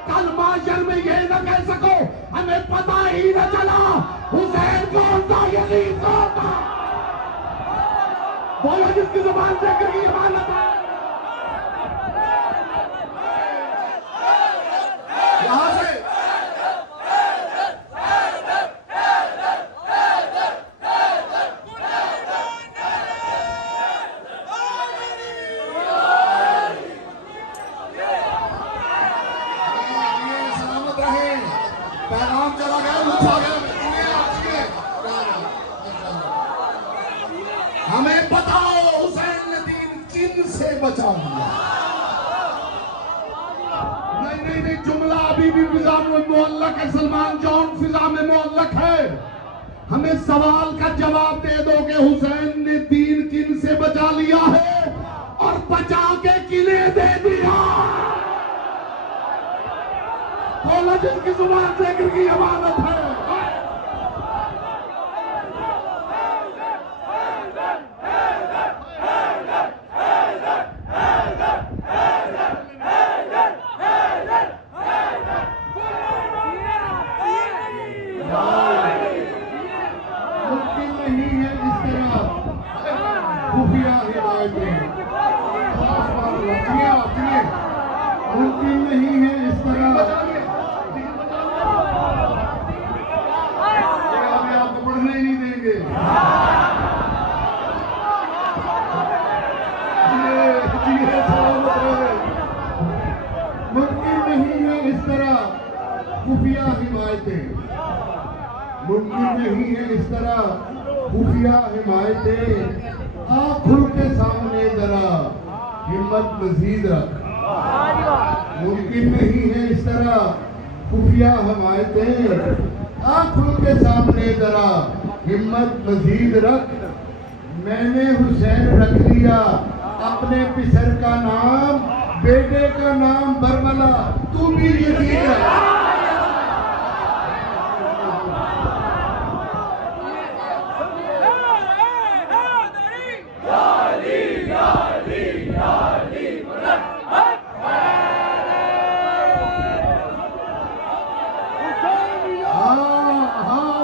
कल माशर में ये न कह सको हमें पता ही न चला हुसैन कौन था, यजीद कौन था। बोलो जिसकी जुबान से की इमानत है। यहां से सलामत रहे। पैगाम चला गया, उठा गया। हमें बताओ हुसैन ने दीन किन से बचा लिया? नहीं, जुमला अभी भी फिजा में मुअल्लक है। सलमान जॉन फिजा में मुअल्लक है। हमें सवाल का जवाब दे दो कि हुसैन ने दीन किन से बचा लिया है और बचा के किन्हें दे दिया? बोलो जिसकी जुबान जिक्र की अमानत है। खुफिया हिदायतें मुमकिन नहीं है इस तरह। अभी आपको पढ़ने ही नहीं देंगे। मुमकिन नहीं है इस तरह खुफिया हिमायतें, मुमकिन नहीं है इस तरह खुफिया हिमायतें। आँख खुल के सामने जरा हिम्मत मजीद रख। मुमकिन नहीं है इस तरह खुफिया हिमायतें। आँख खुल के सामने जरा हिम्मत मजीद रख। मैंने हुसैन रख लिया अपने पिसर का नाम, बेटे का नाम बरमला, तू भी यजीद रख।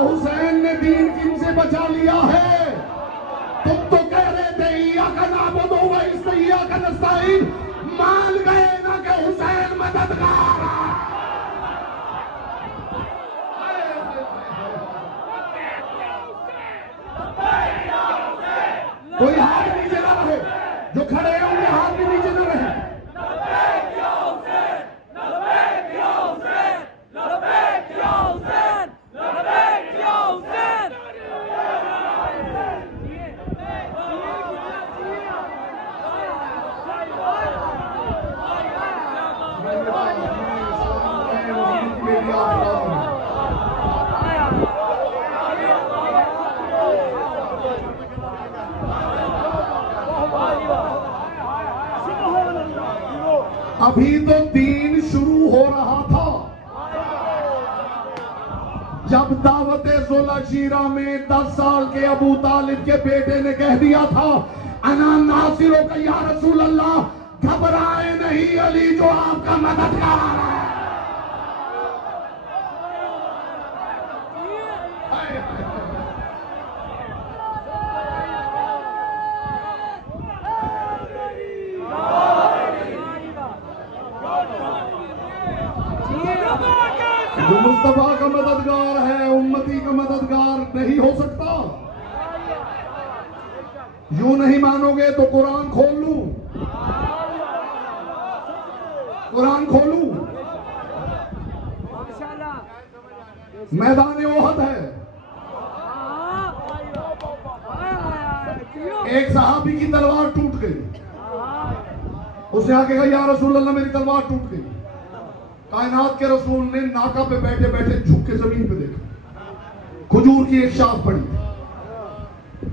हुसैन ने दीन किन से बचा लिया है? तुम तो कह रहे थे इय्याका नअबुदु व इय्याका नस्तईन, मान गए ना कि हुसैन मददगार है। कोई हाथ नीचे ना रहे, जो खड़े हैं उनके हाथ भी नीचे ना रहे। अभी तो दीन शुरू हो रहा था जब दावत-ए-ज़ुल-अशीरा में 10 साल के अबू तालिब के बेटे ने कह दिया था, अना नासिरो का या रसूल अल्लाह, घबराए नहीं, अली जो आपका मददगार है। जो मुस्तफा का मददगार है, उम्मती का मददगार नहीं हो सकता। यूं नहीं मानोगे तो कुरान खोल लूं, कुरान खोलूं। मैदान ओहद है। एक सहाबी की तलवार टूट गई, उसने आके कहा या रसूल अल्लाह मेरी तलवार टूट गई। कायनात के रसूल ने नाका पे बैठे बैठे झुक के जमीन पे देखा, खजूर की एक शाख पड़ी।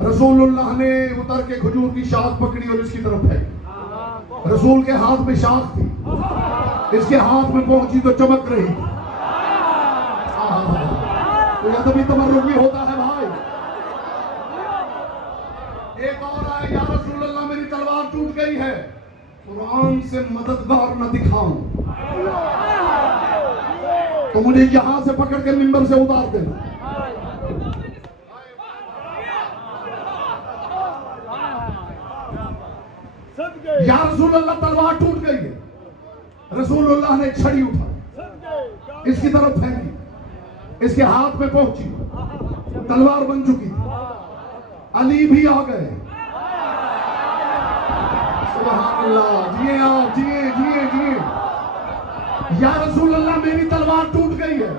रसूलुल्लाह ने उतर के खजूर की शाख पकड़ी और इसकी तरफ फेंकी। रसूल के हाथ में शाख थी, इसके हाथ में पहुंची तो चमक रही थी। तो यह तभी तमर्रुक भी होता है भाई। एक और आए, या रसूलुल्लाह मेरी तलवार टूट गई है, कुरान से मददगार न दिखाऊं तो मुझे यहां से पकड़ के मिंबर से उतार देना। या रसूलुल्लाह तलवार टूट गई है। रसूलुल्लाह ने छड़ी उठा, इसकी तरफ फेंकी, इसके हाथ में पहुंची, तलवार बन चुकी थी। अली भी आ गए। सुभान अल्लाह, जिए आप, जिए जिए जिए। या रसूलुल्लाह मेरी तलवार टूट गई है।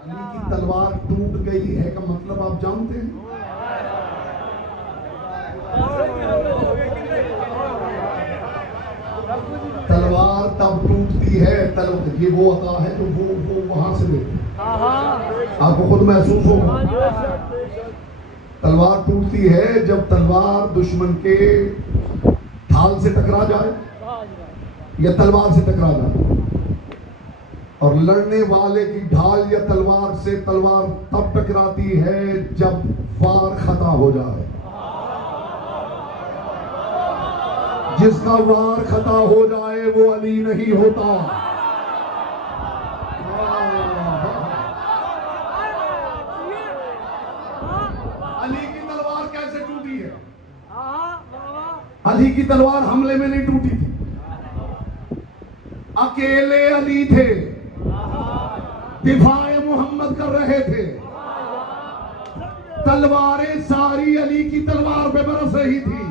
अली की तलवार टूट गई है का मतलब आप जानते हैं? तलवार तब टूटती है, ये वो अता है तो वो वहां से लेते, आपको खुद महसूस होगा। तलवार टूटती है जब तलवार दुश्मन के ढाल से टकरा जाए या तलवार से टकरा जाए, और लड़ने वाले की ढाल या तलवार से तलवार तब टकराती है जब वार खता हो जाए। जिसका वार खता हो जाए वो अली नहीं होता। अली की तलवार कैसे टूटी है? अली की तलवार हमले में नहीं टूटी थी, अकेले अली थे, दिफाए मोहम्मद कर रहे थे, तलवारें सारी अली की तलवार पे बरस रही थी।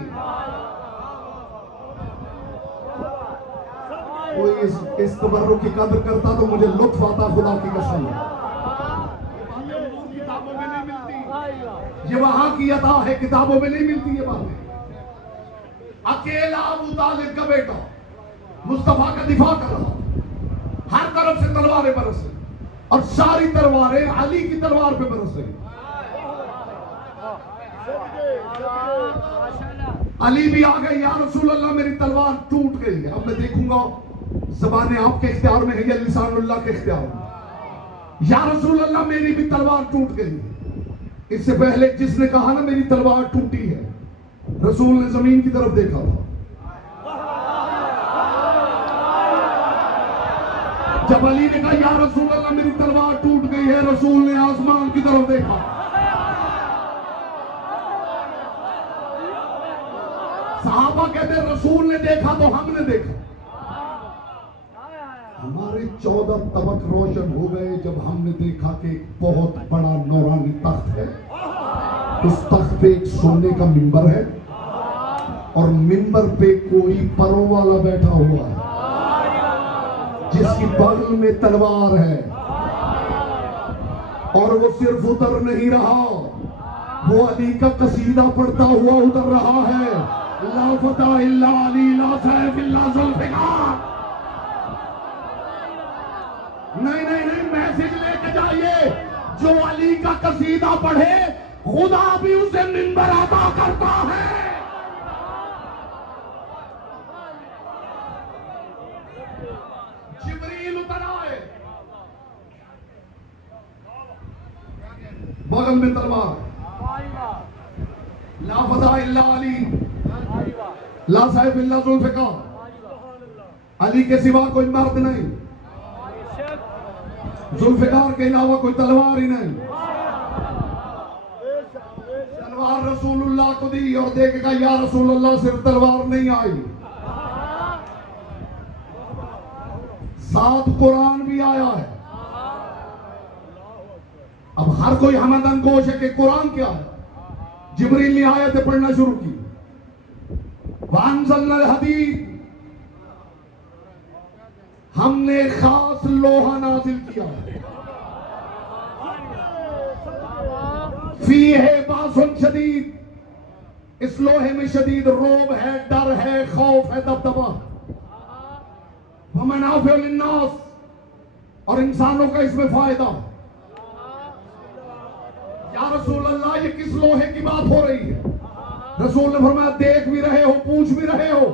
कोई इस तबर्रुक की कदर करता तो मुझे लुत्फ आता, खुदा की कसम। किताबों में नहीं मिलती, ये वहां की अता है, किताबों में नहीं मिलती ये बातें। अकेला अबू तालिब का बेटा मुस्तफा का दिफा कर रहा, हर तरफ से तलवारें बरस रही और सारी तलवारें अली की तलवार पे बरस रही। अली भी आ गए, या रसूल अल्लाह मेरी तलवार टूट गई है। अब मैं देखूंगा ज़बान आपके इख्तियार में है या लिसानुल्लाह के इख्तियार में। या रसूल अल्लाह मेरी भी तलवार टूट गई। इससे पहले जिसने कहा ना मेरी तलवार टूटी है, रसूल ने जमीन की तरफ देखा था। जब अली ने कहा या रसूल अल्लाह मेरी तलवार टूट गई है, रसूल ने आसमान की तरफ देखा। सहाबा कहते रसूल ने देखा तो हमने देखा। हमारे 14 तबक रोशन हो गए जब हमने देखा कि एक बहुत बड़ा नौरानी तख्त है, उस तख्त पे एक सोने का मिंबर है और मिंबर पे कोई परों वाला बैठा हुआ है जिसकी बगल में तलवार है, और वो सिर्फ उतर नहीं रहा, वो अली का कसीदा पढ़ता हुआ उतर रहा है। ला फता इल्ला अली, ला सैफ इल्ला जुल्फिकार। नहीं नहीं नहीं, मैसेज लेके जाइए, जो अली का कसीदा पढ़े खुदा भी उसे मिंबर अता करता है। जिब्रील उतर आए, बगल में तलवार, ला फता इल्ला अली, ला सैफ इल्ला जुल्फिकार। अली के सिवा कोई मर्द नहीं, जुल्फिकार के अलावा कोई तलवार ही नहीं। तलवार रसूलुल्लाह को दी और देखेगा या रसूलुल्लाह सिर्फ तलवार नहीं आई, साथ कुरान भी आया है। अब हर कोई हमदन गोश है कि कुरान क्या है। जिब्रील ने आयतें पढ़ना शुरू की, वांज़लना हदीद, हमने खास लोहा नाजिल किया फी है बासुन शदीद, इस लोहे में शदीद रोब है, डर है, खौफ है, दबदबा। वमनाफिउ लिन्नास, और इंसानों का इसमें फायदा। या रसूल अल्लाह, ये किस लोहे की बात हो रही है? रसूल ने फरमाया देख भी रहे हो, पूछ भी रहे हो,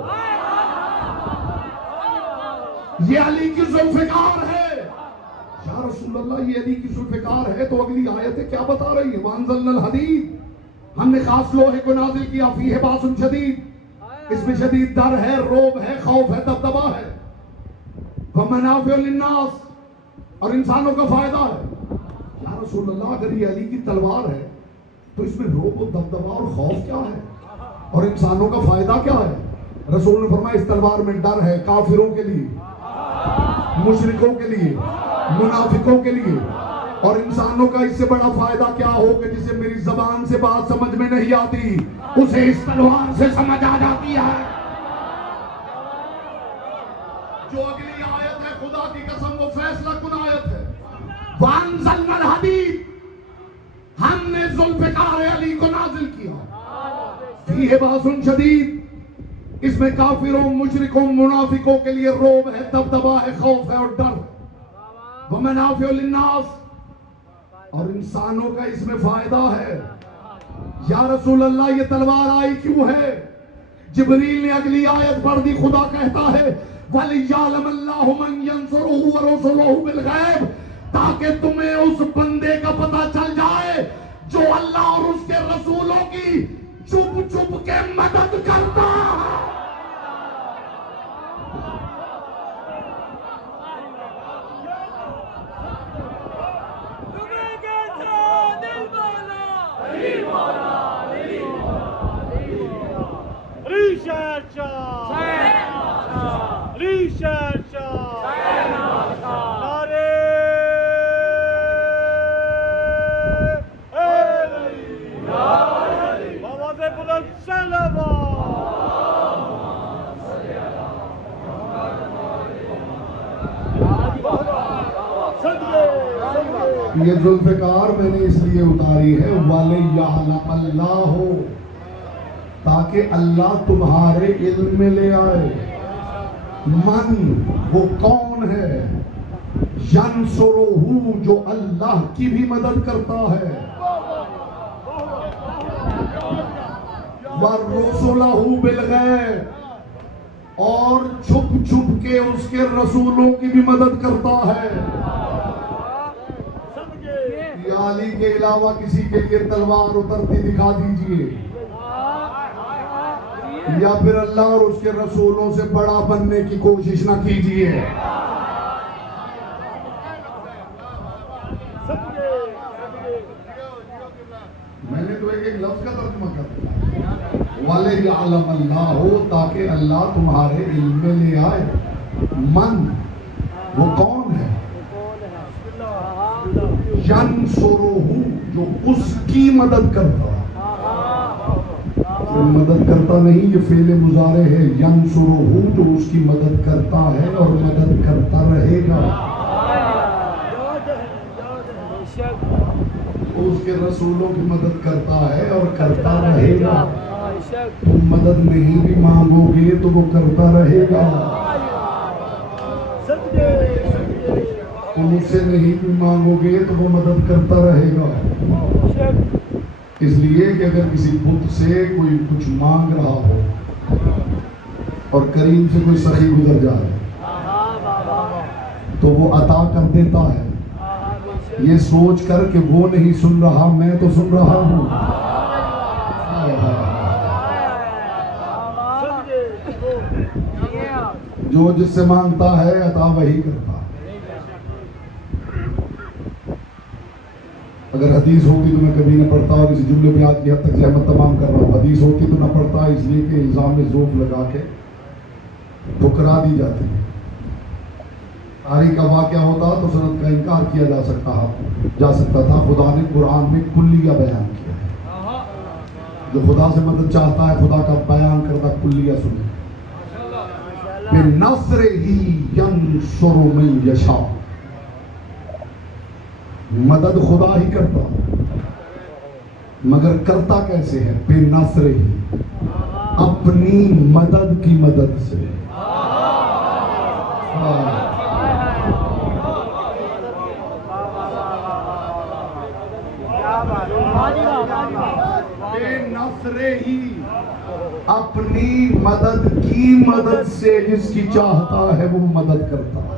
ये अली की जुल्फिकार है। या रसूल अल्लाह, ये अली की जुल्फिकार है, तो अगली आयतें क्या बता रही है? वांज़लनल हदीद, हमने खास लोहे को नाजिल किया, फी है बासुन शदीद, इसमें शदीद डर है, रोब है, खौफ है, दबदबा है। वमनाफिउ लिन्नास, और इंसानों का फायदा है। या रसूल अल्लाह, अगर ये अली की तलवार है तो इसमें रोब और दबदबा और खौफ क्या है, और इंसानों का फायदा क्या है? रसूल ने फरमाया इस तलवार में डर है काफिरों के लिए, मुशरिकों के लिए, मुनाफिकों के लिए, और इंसानों का इससे बड़ा फायदा क्या हो कि जिसे मेरी जबान से बात समझ में नहीं आती उसे इस तलवार से समझ आ जाती है। जो अगली आयत है, खुदा की कसम, वो फैसला कुन आयत है। वांज़लनल हदीद, हमने जुल्फ़िकार अली को नाजिल किया, फीहे बासुन शदीद, इसमें काफिरों, मुशरिकों, मुनाफिकों के लिए रोब है, दबदबा है, खौफ है और डर। वमनाफिउ लिन्नास, और इंसानों का इसमें फायदा है। या रसूल अल्लाह, ये तलवार आई क्यों है? जिब्रील ने अगली आयत पढ़ दी, खुदा कहता है वलियअलमल्लाहु मन यंसुरुहु व रसूलुहु बिल गैब, ताकि तुम्हें उस बंदे का पता चल जाए जो अल्लाह और उसके रसूलों की चुप चुप के मदद करता है। ये जुल्फ़िकार मैंने इसलिए उतारी है वलियअलमल्लाहु, ताकि अल्लाह तुम्हारे इल्म में ले आए। मन, वो कौन है? यंसुरुहु, जो अल्लाह की भी मदद करता है, व रसूलहु बिल गैब, और छुप छुप के उसके रसूलों की भी मदद करता है। अली के अलावा किसी के लिए तलवार उतरती दिखा दीजिए, या फिर अल्लाह और उसके रसूलों से बड़ा बनने की कोशिश ना कीजिए। मैंने तो एक एक लफ्ज का तर्जुमा कर दिया, वलियअलमल्लाहु, ताकि अल्लाह तुम्हारे इल्म में ले आए। मन, वो कौन है? यंसुरुहु, जो उसकी मदद करता है। ये मदद करता नहीं, ये फेले मुजारे है। यंसुरुहु, जो उसकी मदद करता है और मदद करता रहेगा। उसके रसूलों की मदद करता है और करता रहेगा। तुम मदद नहीं भी मांगोगे तो वो करता रहेगा। तुम उससे नहीं भी मांगोगे तो वो मदद करता रहेगा। इसलिए कि अगर किसी बुत से कोई कुछ मांग रहा हो और करीब से कोई सखी गुजर जाए तो वो अता कर देता है, ये सोच कर कि वो नहीं सुन रहा, मैं तो सुन रहा हूं। जो जिससे मांगता है अता वही करता है। अगर हदीस होती तो मैं कभी न पढ़ता, और इस जुमले में आज की हद तक जहमत तमाम कर रहा हूँ। हदीस होती तो न पढ़ता, इसलिए कि इल्ज़ाम में ज़ोफ लगा के ठुकरा दी जाती है। तारीख का वाक़या होता तो सनद का इनकार किया जा सकता था। खुदा ने कुरान में कुल्लिया बयान किया है। जो खुदा से मदद चाहता है, खुदा का बयान करता कुल्लिया सुने। बिनस्रिही यंसुरु मन यशा। मदद खुदा ही करता, मगर करता कैसे है? बिनस्रिही, अपनी मदद की मदद से। बेनस्रिही, अपनी मदद की मदद से, जिसकी चाहता है वो मदद करता है।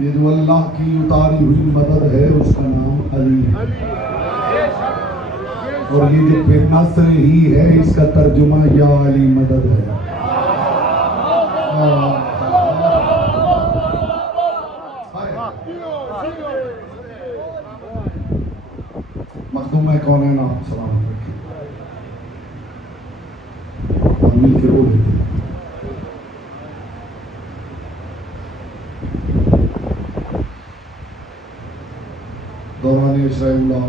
ये जो अल्लाह की उतारी हुई मदद है उसका नाम अली है, और ये जो बेनस्रिही है इसका तर्जुमा या अली मदद है। मखदूम कौन है ना, सलामत रखिए, हम मिल के रो लेते हैं। दौरान इशराइल्लाह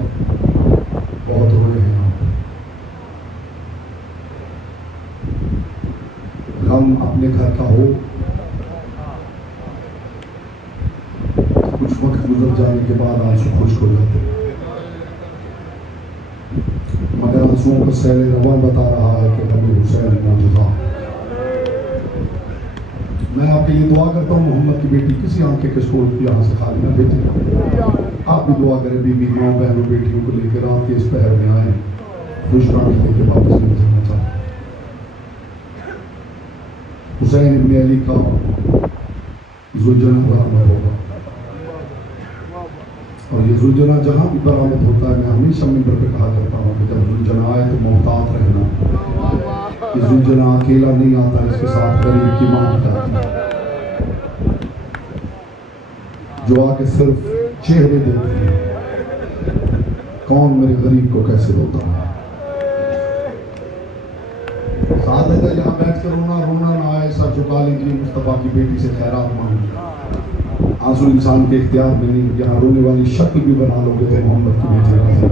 बहुत रोए हैं आप। हम अपने घर का हो, कुछ वक्त गुजर जाने के बाद आंसू खुश्क हो जाते हैं, मगर आंसुओं का सैल रवा बता रहा है कि नबी हुसैन मौजूदा। मैं आपके लिए दुआ करता हूँ, मोहम्मद की बेटी किसी आंखें के स्कूल यहाँ से खाली ना भेजें। आप भी दुआ करें, बीबी माँ बहनों बेटियों को लेकर रात के इस पहर में आए, खुशरानी लेकर वापस नहीं जाना चाहते। हुसैन इब्न अली का जुलझना बरामद होगा, और ये जुलझना जहाँ भी बरामद होता है, मैं हमेशा मिंबर पे कहा करता हूँ कि जब जुलझना आए तो मोहतात रहना। ये जुलझना अकेला नहीं आता, इसके साथ गरीब की माँ आती है, जो आके सिर्फ चेहरे देते हैं, कौन मेरे गरीब को कैसे रोता है। सादत है यहाँ बैठ कर रोना ना आए, सर झुका लीजिए, मुस्तफा की बेटी से खैरात मांगिए। आंसू इंसान के इख्तियार में नहीं, यहाँ रोने वाली शक्ल भी बना लोगे तो मोहम्मद की बेटी राजी।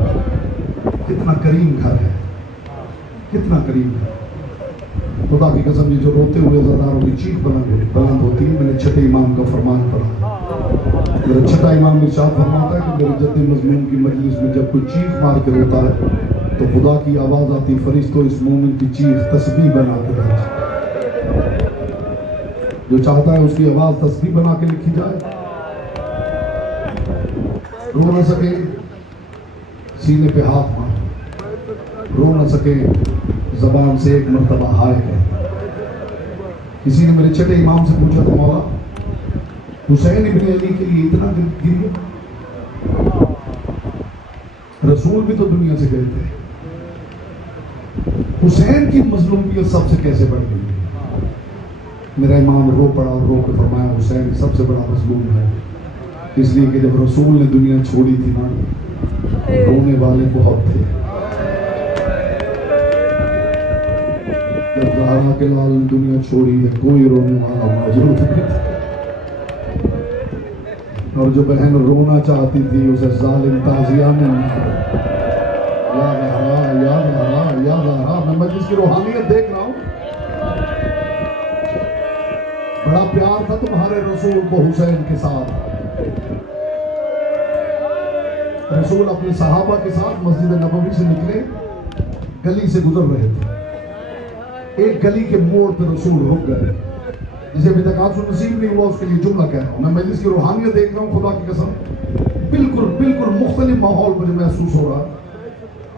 कितना करीम घर है, कितना करीम घर। खुदा की कसम, ये जो रोते हुए ज़रारों की चीख बुलंद होती है। मैंने छठे इमाम का फरमान पढ़ा, मेरा छठा इमाम इरशाद फरमाता है कि मेरे जद्दे मज़मून की मजलिस में जब कोई चीख मार के रोता है तो खुदा की आवाज़ आती, फरिश्तों इस मोमिन की चीख तस्बीह बना के भेज। जो चाहता है उसकी आवाज़ तस्बीह बना के लिखी जाए। रो न सके सीने पे हाथ मार, रो न सके जबान से एक मर्तबा हाय कह। किसी ने मेरे छठे इमाम से पूछा था, मौला हुसैन इब्न अली के लिए इतना गिरिया? रसूल भी तो दुनिया से गए थे, हुसैन की मजलूमियत सबसे कैसे बढ़ गई? मेरा इमाम रो पड़ा और रो के फरमाया, हुसैन सबसे बड़ा मजलूम है, इसलिए कि जब रसूल ने दुनिया छोड़ी थी ना, रोने वाले बहुत थे। जब ज़हरा के लाल ने दुनिया छोड़ी है, कोई रोने वाला मौजूद नहीं था। और जो बहन रोना चाहती थी उसे जालिम ताजिया ने या ज़हरा या ज़हरा या ज़हरा। मैं जिसकी रूहानियत देख रहा हूँ, बड़ा प्यार था तुम्हारे रसूल को हुसैन के साथ। रसूल अपने सहाबा के साथ मस्जिद नबवी से निकले, गली से गुजर रहे थे। एक गली के मोड़ पर रसूल रुक गए। जिसे अभी तक आंसू नसीब नहीं हुआ उसके लिए जुमला कह रहा हूँ। मैं मजलिस की रूहानियत देख रहा हूँ, खुदा की कसम बिल्कुल बिल्कुल मुख्तलिफ माहौल मुझे महसूस हो रहा है।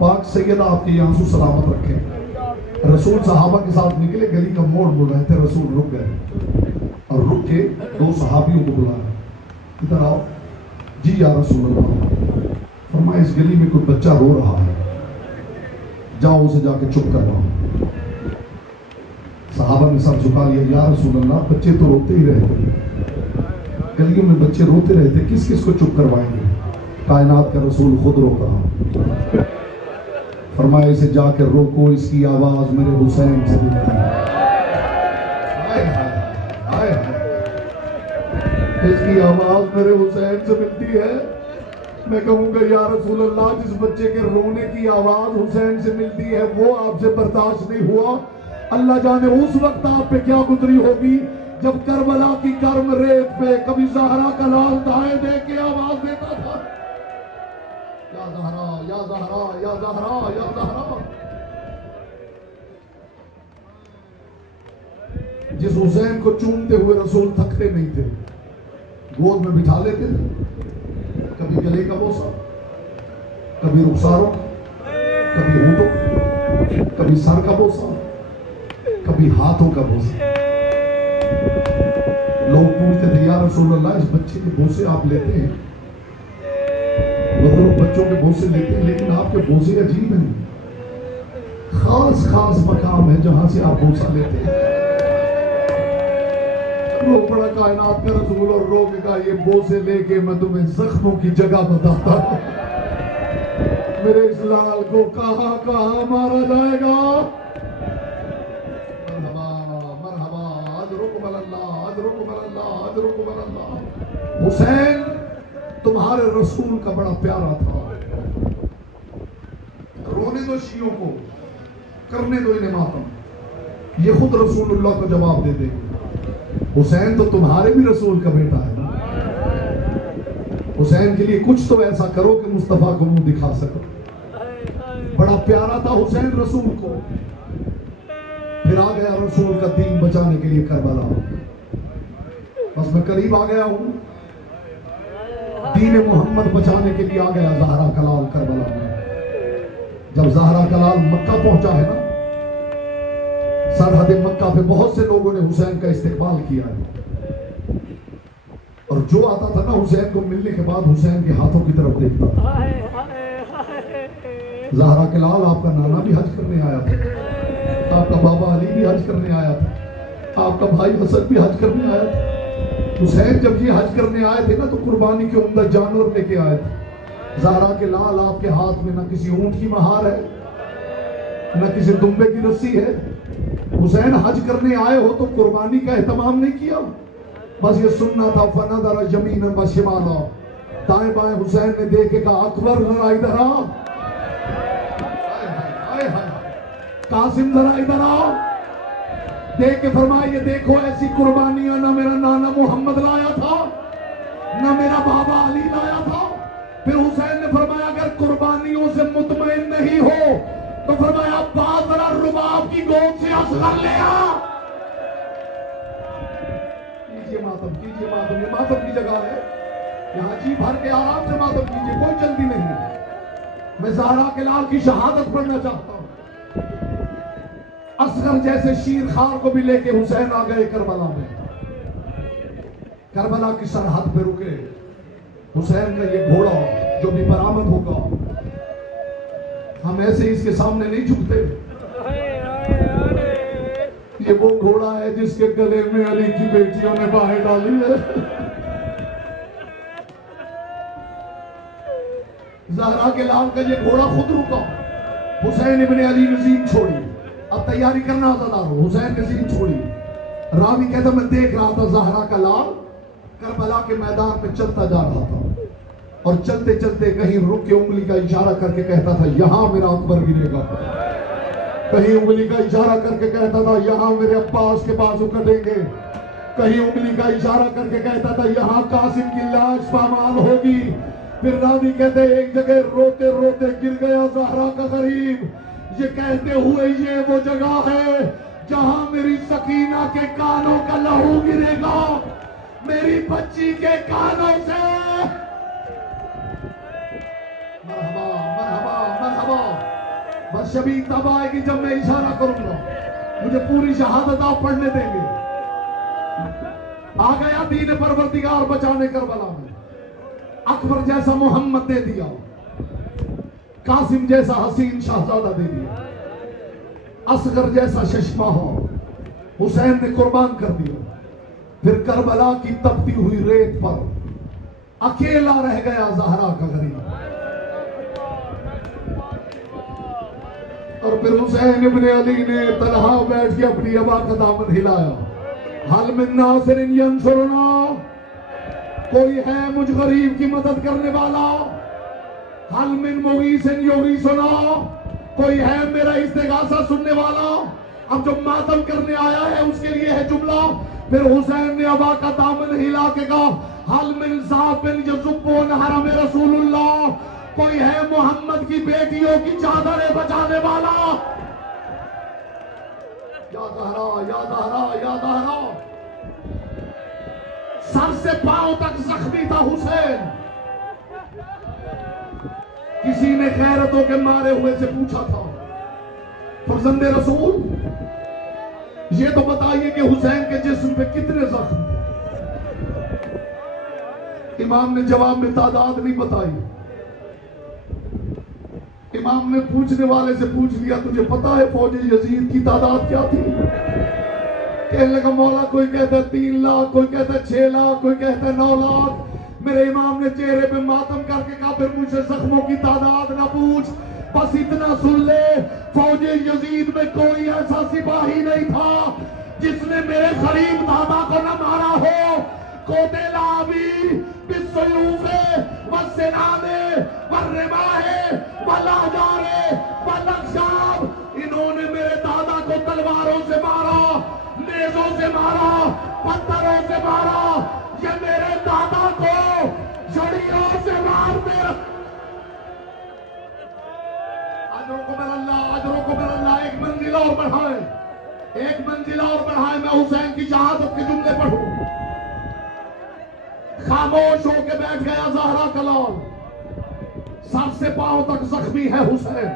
पाक सैयदा आपके आंसू सलामत रखें। रसूल सहाबा के साथ निकले, गली का मोड़ मुड़ रहे थे, रसूल रुक गए और रुक के दो सहाबियों को बुलाया, इधर आओ। जी या रसूल अल्लाह। फरमाया, इस गली में कोई बच्चा रो रहा है, जाओ उसे जाके चुप करवाओ। सहाबा ने सर झुका लिया, या रसूल अल्लाह, बच्चे तो रोते ही रहते, गलियों में बच्चे रोते रहते, किस किस को चुप करवाएंगे? कायनात का रसूल खुद रो रहा। फरमाया, इसे जाकर रोको, इसकी आवाज मेरे हुसैन से मिलती है। इसकी आवाज मेरे हुसैन से मिलती है। मैं कहूंगा, या रसूल अल्लाह, जिस बच्चे के रोने की आवाज हुसैन से मिलती है वो आपसे बर्दाश्त नहीं हुआ, अल्लाह जाने उस वक्त आप पे क्या गुजरी होगी जब करबला की गर्म रेत पे कभी ज़हरा का लाल दाएं दे के आवाज देता था, या ज़हरा या ज़हरा या ज़हरा या ज़हरा। जिस हुसैन को चूमते हुए रसूल थकते नहीं थे, गोद में बिठा लेते थे, कभी गले का बोसा, कभी रुखसारों, कभी होठों, कभी सर का बोसा, कभी हाथों का बोसा। लोग पूछते थे, या रसूल अल्लाह, इस बच्चे के बोसे आप लेते हैं, मतलब बच्चों के बोसे लेते हैं, लेकिन आपके बोसे अजीब हैं, खास खास मकाम है जहां से आप बोसा लेते हैं। रो पड़ा कायनात का रसूल और रो के कहा, ये बोसे लेके मैं तुम्हें जख्मों की जगह बताता हूं, मेरे इस लाल को कहां कहां मारा जाएगा। मरहबा मरहबा, अजरुकुम अल्लाह, अजरुकुम अल्लाह, अजरुकुम अल्लाह। हुसैन तुम्हारे रसूल का बड़ा प्यारा था। रोने दो शियों को, करने दो इन्हें मातम, ये खुद रसूलुल्लाह को जवाब दे देंगे। हुसैन तो तुम्हारे भी रसूल का बेटा है। हुसैन के लिए कुछ तो ऐसा करो कि मुस्तफा को मुंह दिखा सको। बड़ा प्यारा था हुसैन रसूल को। फिर आ गया रसूल का दीन बचाने के लिए करबला। बस मैं करीब आ गया हूं, दीन मोहम्मद बचाने के लिए आ गया ज़हरा का लाल करबला में। जब ज़हरा का लाल मक्का पहुंचा है ना, सरहद मक्का पे बहुत से लोगों ने हुसैन का इस्तेकबाल किया है, और जो आता था ना हुसैन को मिलने के बाद हुसैन के हाथों की तरफ देखता था। ज़हरा के लाल, आपका नाना भी हज करने आया था, आपका बाबा अली भी हज करने आया था, आपका भाई हसन भी हज करने आया था। हुसैन जब ये हज करने आए थे ना, तो कुर्बानी के उम्दा जानवर लेके आए थे। ज़हरा के लाल, आपके हाथ में ना किसी ऊंट की महार है, न किसी दुम्बे की रस्सी है। हुसैन हज करने आए हो तो कुर्बानी का एहतमाम नहीं किया, बस ये सुनना था, फनदर जमीन व शिमाला, दाएं बाएं हुसैन ने देख के कहा, अकबर जरा इधर आओ, कासिम जरा इधर आओ। देख के फरमाया, ये देखो ऐसी कुर्बानियां ना मेरा नाना मोहम्मद लाया था, ना मेरा बाबा अली लाया था। फिर हुसैन ने फरमाया, अगर कुर्बानियों से मुतमईन नहीं हो तो फरमाया, अब्बास जरा रुबाब की गोद से असगर ले आ। कीजिए मातम, कीजिए मातम, ये मातम की जगह है, यहाँ जी भर के आराम से मातम कीजिए, कोई जल्दी नहीं है। मैं ज़हरा के लाल की शहादत पढ़ना चाहता हूं। असगर जैसे शीर खार को भी लेके हुसैन आ गए करबला में। करबला की सरहद पे रुके। हुसैन का ये घोड़ा जो भी बरामद होगा, हम ऐसे इसके सामने नहीं झुकते। ये वो घोड़ा है जिसके गले में अली की बेटियों ने बाहें डाली है। ज़हरा के लाल का ये घोड़ा खुद रुका। हुसैन इब्ने अली ने ज़ीन छोड़ी, अब तैयारी करना आज़ादार हो। हुसैन ने ज़ीन छोड़ी। रावी कहता, मैं देख रहा था ज़हरा का लाल करबला के मैदान में चलता जा रहा था, और चलते चलते कहीं रुक के उंगली का इशारा करके कहता था, यहां मेरा अकबर गिरेगा। कहीं उंगली का इशारा करके कहता था, यहां मेरे अब्बास के बाजू कटेंगे। कहीं उंगली का इशारा करके कहता था, यहां कासिम की लाश पामाल होगी। फिर रावी कहते, एक जगह रोते रोते गिर गया ज़हरा का गरीब, ये कहते हुए, ये वो जगह है जहां मेरी सकीना के कानों का लहू गिरेगा, मेरी बच्ची के कानों से। मरहबा मरहबा मरहबा। बस शबी तब आएगी जब मैं इशारा करूंगा, मुझे पूरी शहादत आप पढ़ने देंगे। आ गया दीन परवरदिगार बचाने करबला में। अकबर जैसा मोहम्मद दे दिया, कासिम जैसा हसीन शहजादा दे दिया, असगर जैसा चश्मा हो हुसैन ने कुर्बान कर दिया। फिर करबला की तपती हुई रेत पर अकेला रह गया ज़हरा का गरीब। और फिर हुसैन इब्ने अली ने तन्हा बैठ के अपनी अबा का दामन हिलाया। हल मिन नासिरिन यंसुरना, कोई है मुझ गरीब की मदद करने वाला। हल मिन मुगीसिन युगीसुना, कोई है मेरा इस्तिगासा सुनने वाला। अब जो मातम करने आया है उसके लिए है जुमला। फिर हुसैन ने अबा का दामन हिला के कहा, हल मिन ज़ाबिन यज़ुब्बून हरम रसूलुल्लाह, कोई है मोहम्मद की बेटियों की चादरें बचाने वाला? या दहरा, या दहरा, या दहरा। सर से पांव तक जख्मी था हुसैन। किसी ने गैरतों के मारे हुए से पूछा था, फर्जंदे रसूल, ये तो बताइए कि हुसैन के जिस्म पे कितने जख्म थे? इमाम ने जवाब में तादाद नहीं बताई। इमाम ने पूछने वाले से पूछ लिया, तुझे पता है फौज यजीद की तादाद क्या थी? कहने लगा, मौला कोई कहता है 3 लाख, कोई कहता है 6 लाख, कोई कहता है 9 लाख। मेरे इमाम ने चेहरे पे मातम करके कहा, फिर मुझे जख्मों की तादाद ना पूछ, बस इतना सुन ले, फौज यजीद में कोई ऐसा सिपाही नहीं था जिसने मेरे गरीब दादा को न मारा हो। कोतेलाबी बिस्सयूफे वस्सिनाने वर्रिमाहे वलाजारे वलक्षाब, इन्होंने मेरे दादा को तलवारों से मारा, नेजों से मारा, पत्थरों से मारा। ये मेरे दादा को छड़ियों से मारते। अजरों को मेरा अल्लाह एक मंजिल और बढ़ाए, एक मंजिल और बढ़ाए। मैं हुसैन की शहादत के जुमले पढ़ूं। खामोश होकर बैठ गया ज़हरा का लाल, सर से पांव तक जख्मी है हुसैन।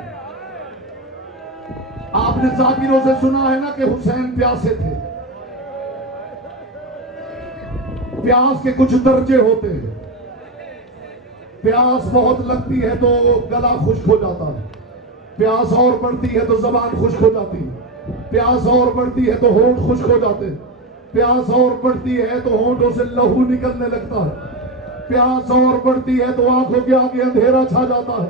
आपने जाकिरों से सुना है ना कि हुसैन प्यासे थे। प्यास के कुछ दर्जे होते हैं। प्यास बहुत लगती है तो गला खुश्क हो जाता है, प्यास और बढ़ती है तो जबान खुश्क हो जाती है, प्यास और बढ़ती है तो होंठ खुश्क हो जाते हैं, प्यास और बढ़ती है तो होंठों से लहू निकलने लगता है, प्यास और बढ़ती है तो आंखों के आगे अंधेरा छा जाता है,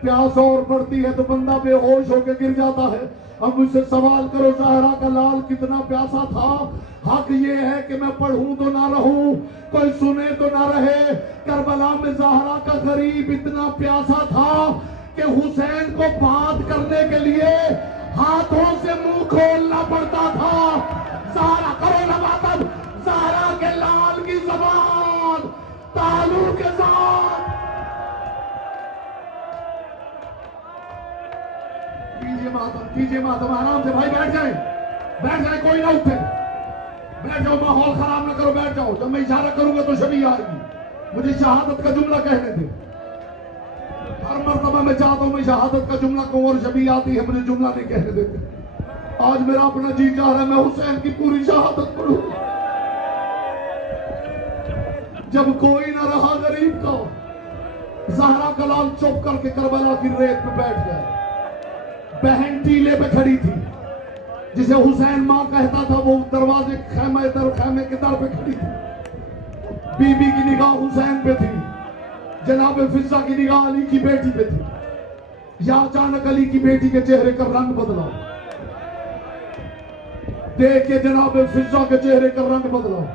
प्यास और बढ़ती है तो बंदा बेहोश होकर गिर जाता है। अब मुझसे सवाल करो, ज़हरा का लाल कितना प्यासा था? हक ये है कि मैं पढ़ूं तो ना रहूं, कोई सुने तो ना रहे। करबला में ज़हरा का गरीब इतना प्यासा था कि हुसैन को बात करने के लिए हाथों से मुंह खोलना पड़ता था। ज़हरा करो ना मातम, ज़हरा के लाल की ज़बान तालू के साथ। कीजिए मातम, आराम से भाई, बैठ जाए, कोई ना उठे, बैठ जाओ, माहौल खराब ना करो, बैठ जाओ। जब मैं इशारा करूंगा तो शबी आएगी। मुझे शहादत का जुमला कहने दे। हर मर्तबा मैं चाहता हूं मैं शहादत का जुमला कहूं और शबी आती है, मुझे जुमला नहीं कहने देते। आज मेरा अपना जी चाह रहा है मैं हुसैन की पूरी शहादत पढ़ूं। जब कोई ना रहा गरीब का, ज़हरा का लाल चुप करके करबला की रेत पे बैठ गया। बहन टीले पे खड़ी थी, जिसे हुसैन मां कहता था, वो दरवाजे खैमे के दर पे खड़ी थी। बीबी की निगाह हुसैन पे थी, जनाब फिजा की निगाह अली की बेटी पे थी। या अचानक अली की बेटी के चेहरे का रंग बदला, देख के जनाब फिजा के चेहरे का रंग बदला।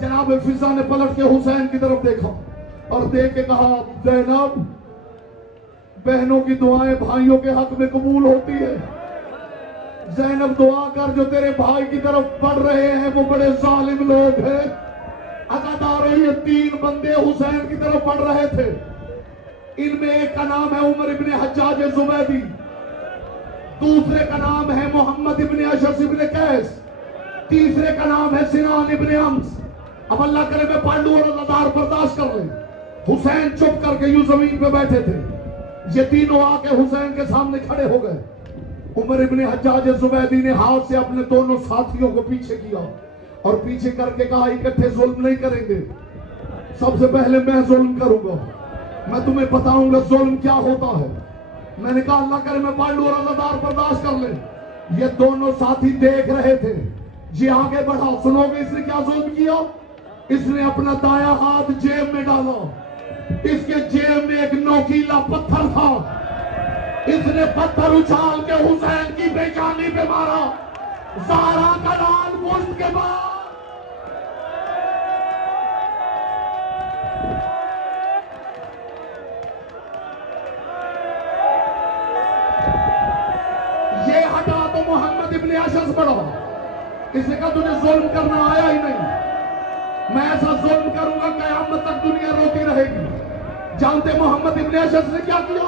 जनाब फिजा ने पलट के हुसैन की तरफ देखा और देख के कहा, ज़ैनब, बहनों की दुआएं भाइयों के हक में कबूल होती है। ज़ैनब, दुआ कर, जो तेरे भाई की तरफ बढ़ रहे हैं वो बड़े जालिम लोग हैं। अदादारों, ये 3 बंदे हुसैन की तरफ बढ़ रहे थे। इनमें एक का नाम है उमर इब्ने हज्जाज जुबैदी, दूसरे का नाम है मोहम्मद इब्ने अशस इब्ने कैस, तीसरे का नाम है सिनान इब्ने अम्स। अब अल्लाह करे मैं पांडु और अदादार बर्दाश्त कर ले। हुसैन चुप करके यूं जमीन पे बैठे थे। ये तीनों आके हुसैन के सामने खड़े हो गए। उमर इब्ने हज्जाज जुबैदी ने हाथ से अपने दोनों साथियों को पीछे किया और पीछे करके कहा, इकट्ठे जुल्म नहीं करेंगे, सबसे पहले मैं जुल्म करूंगा, मैं तुम्हें बताऊंगा जुल्म क्या होता है। मैंने कहा, अल्लाह करे मैं पांडु और अज़ादार बर्दाश्त कर ले। ये दोनों साथी देख रहे थे। ये आगे बढ़ा, सुनोगे इसने क्या जुल्म किया? इसने अपना दाया हाथ जेब में डाला, इसके जेब में एक नोकीला पत्थर था। इसने पत्थर उछाल के हुसैन की बेजानी पे मारा। ज़हरा का लाल मुश्त के बाद ये हटा तो मोहम्मद इब्ने अशस इसने कहा तुझे जुल्म करना आया ही नहीं, मैं ऐसा जुल्म करूंगा कयामत तक दुनिया रोती रहेगी। जानते मोहम्मद इब्ने अशद ने क्या किया?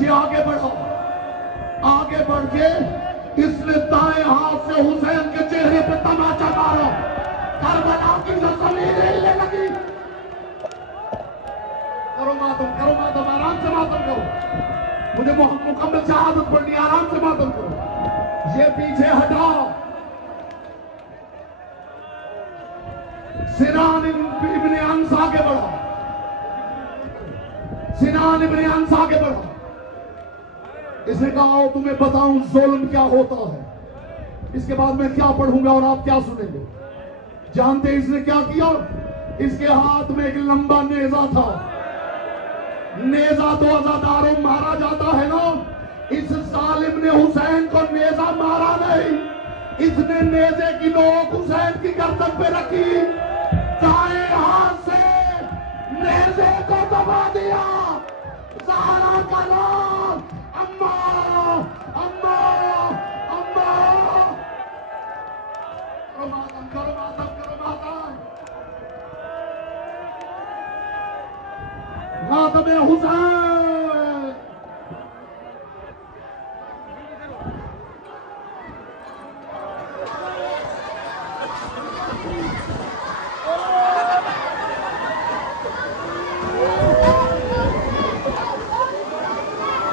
ये आगे बढ़ा, आगे बढ़ के इसने दाएं हाथ से हुसैन के चेहरे पे तमाचा मारा, करबला की जमीन हिलने लगी। करो मातम, आराम से मातम करो, मुझे मुकम्मल शहादत पढ़नी, आराम से मातम करो। ये पीछे हटा, सिनान इब्ने अनस आगे बढ़ा, सिनान इब्ने अनस आगे बढ़ा। इसने कहा आओ तुम्हें बताऊं जुल्म क्या होता है। इसके बाद मैं क्या पढ़ूंगा और आप क्या सुनेंगे। जानते इसने क्या किया? इसके हाथ में एक लंबा नेजा था। नेजा तो अजादारों मारा जाता है ना, इस जालिम ने हुसैन को नेजा मारा नहीं, इसने नेजे की नोक हुसैन की गर्दन पे रखी, दाएं हाथ से नेजे को दबा दिया। ज़हरा का नाम अम्मा, अम्मा, अम्मा। करो मातम, करो मातम, करो मातम। मातम हुसैन।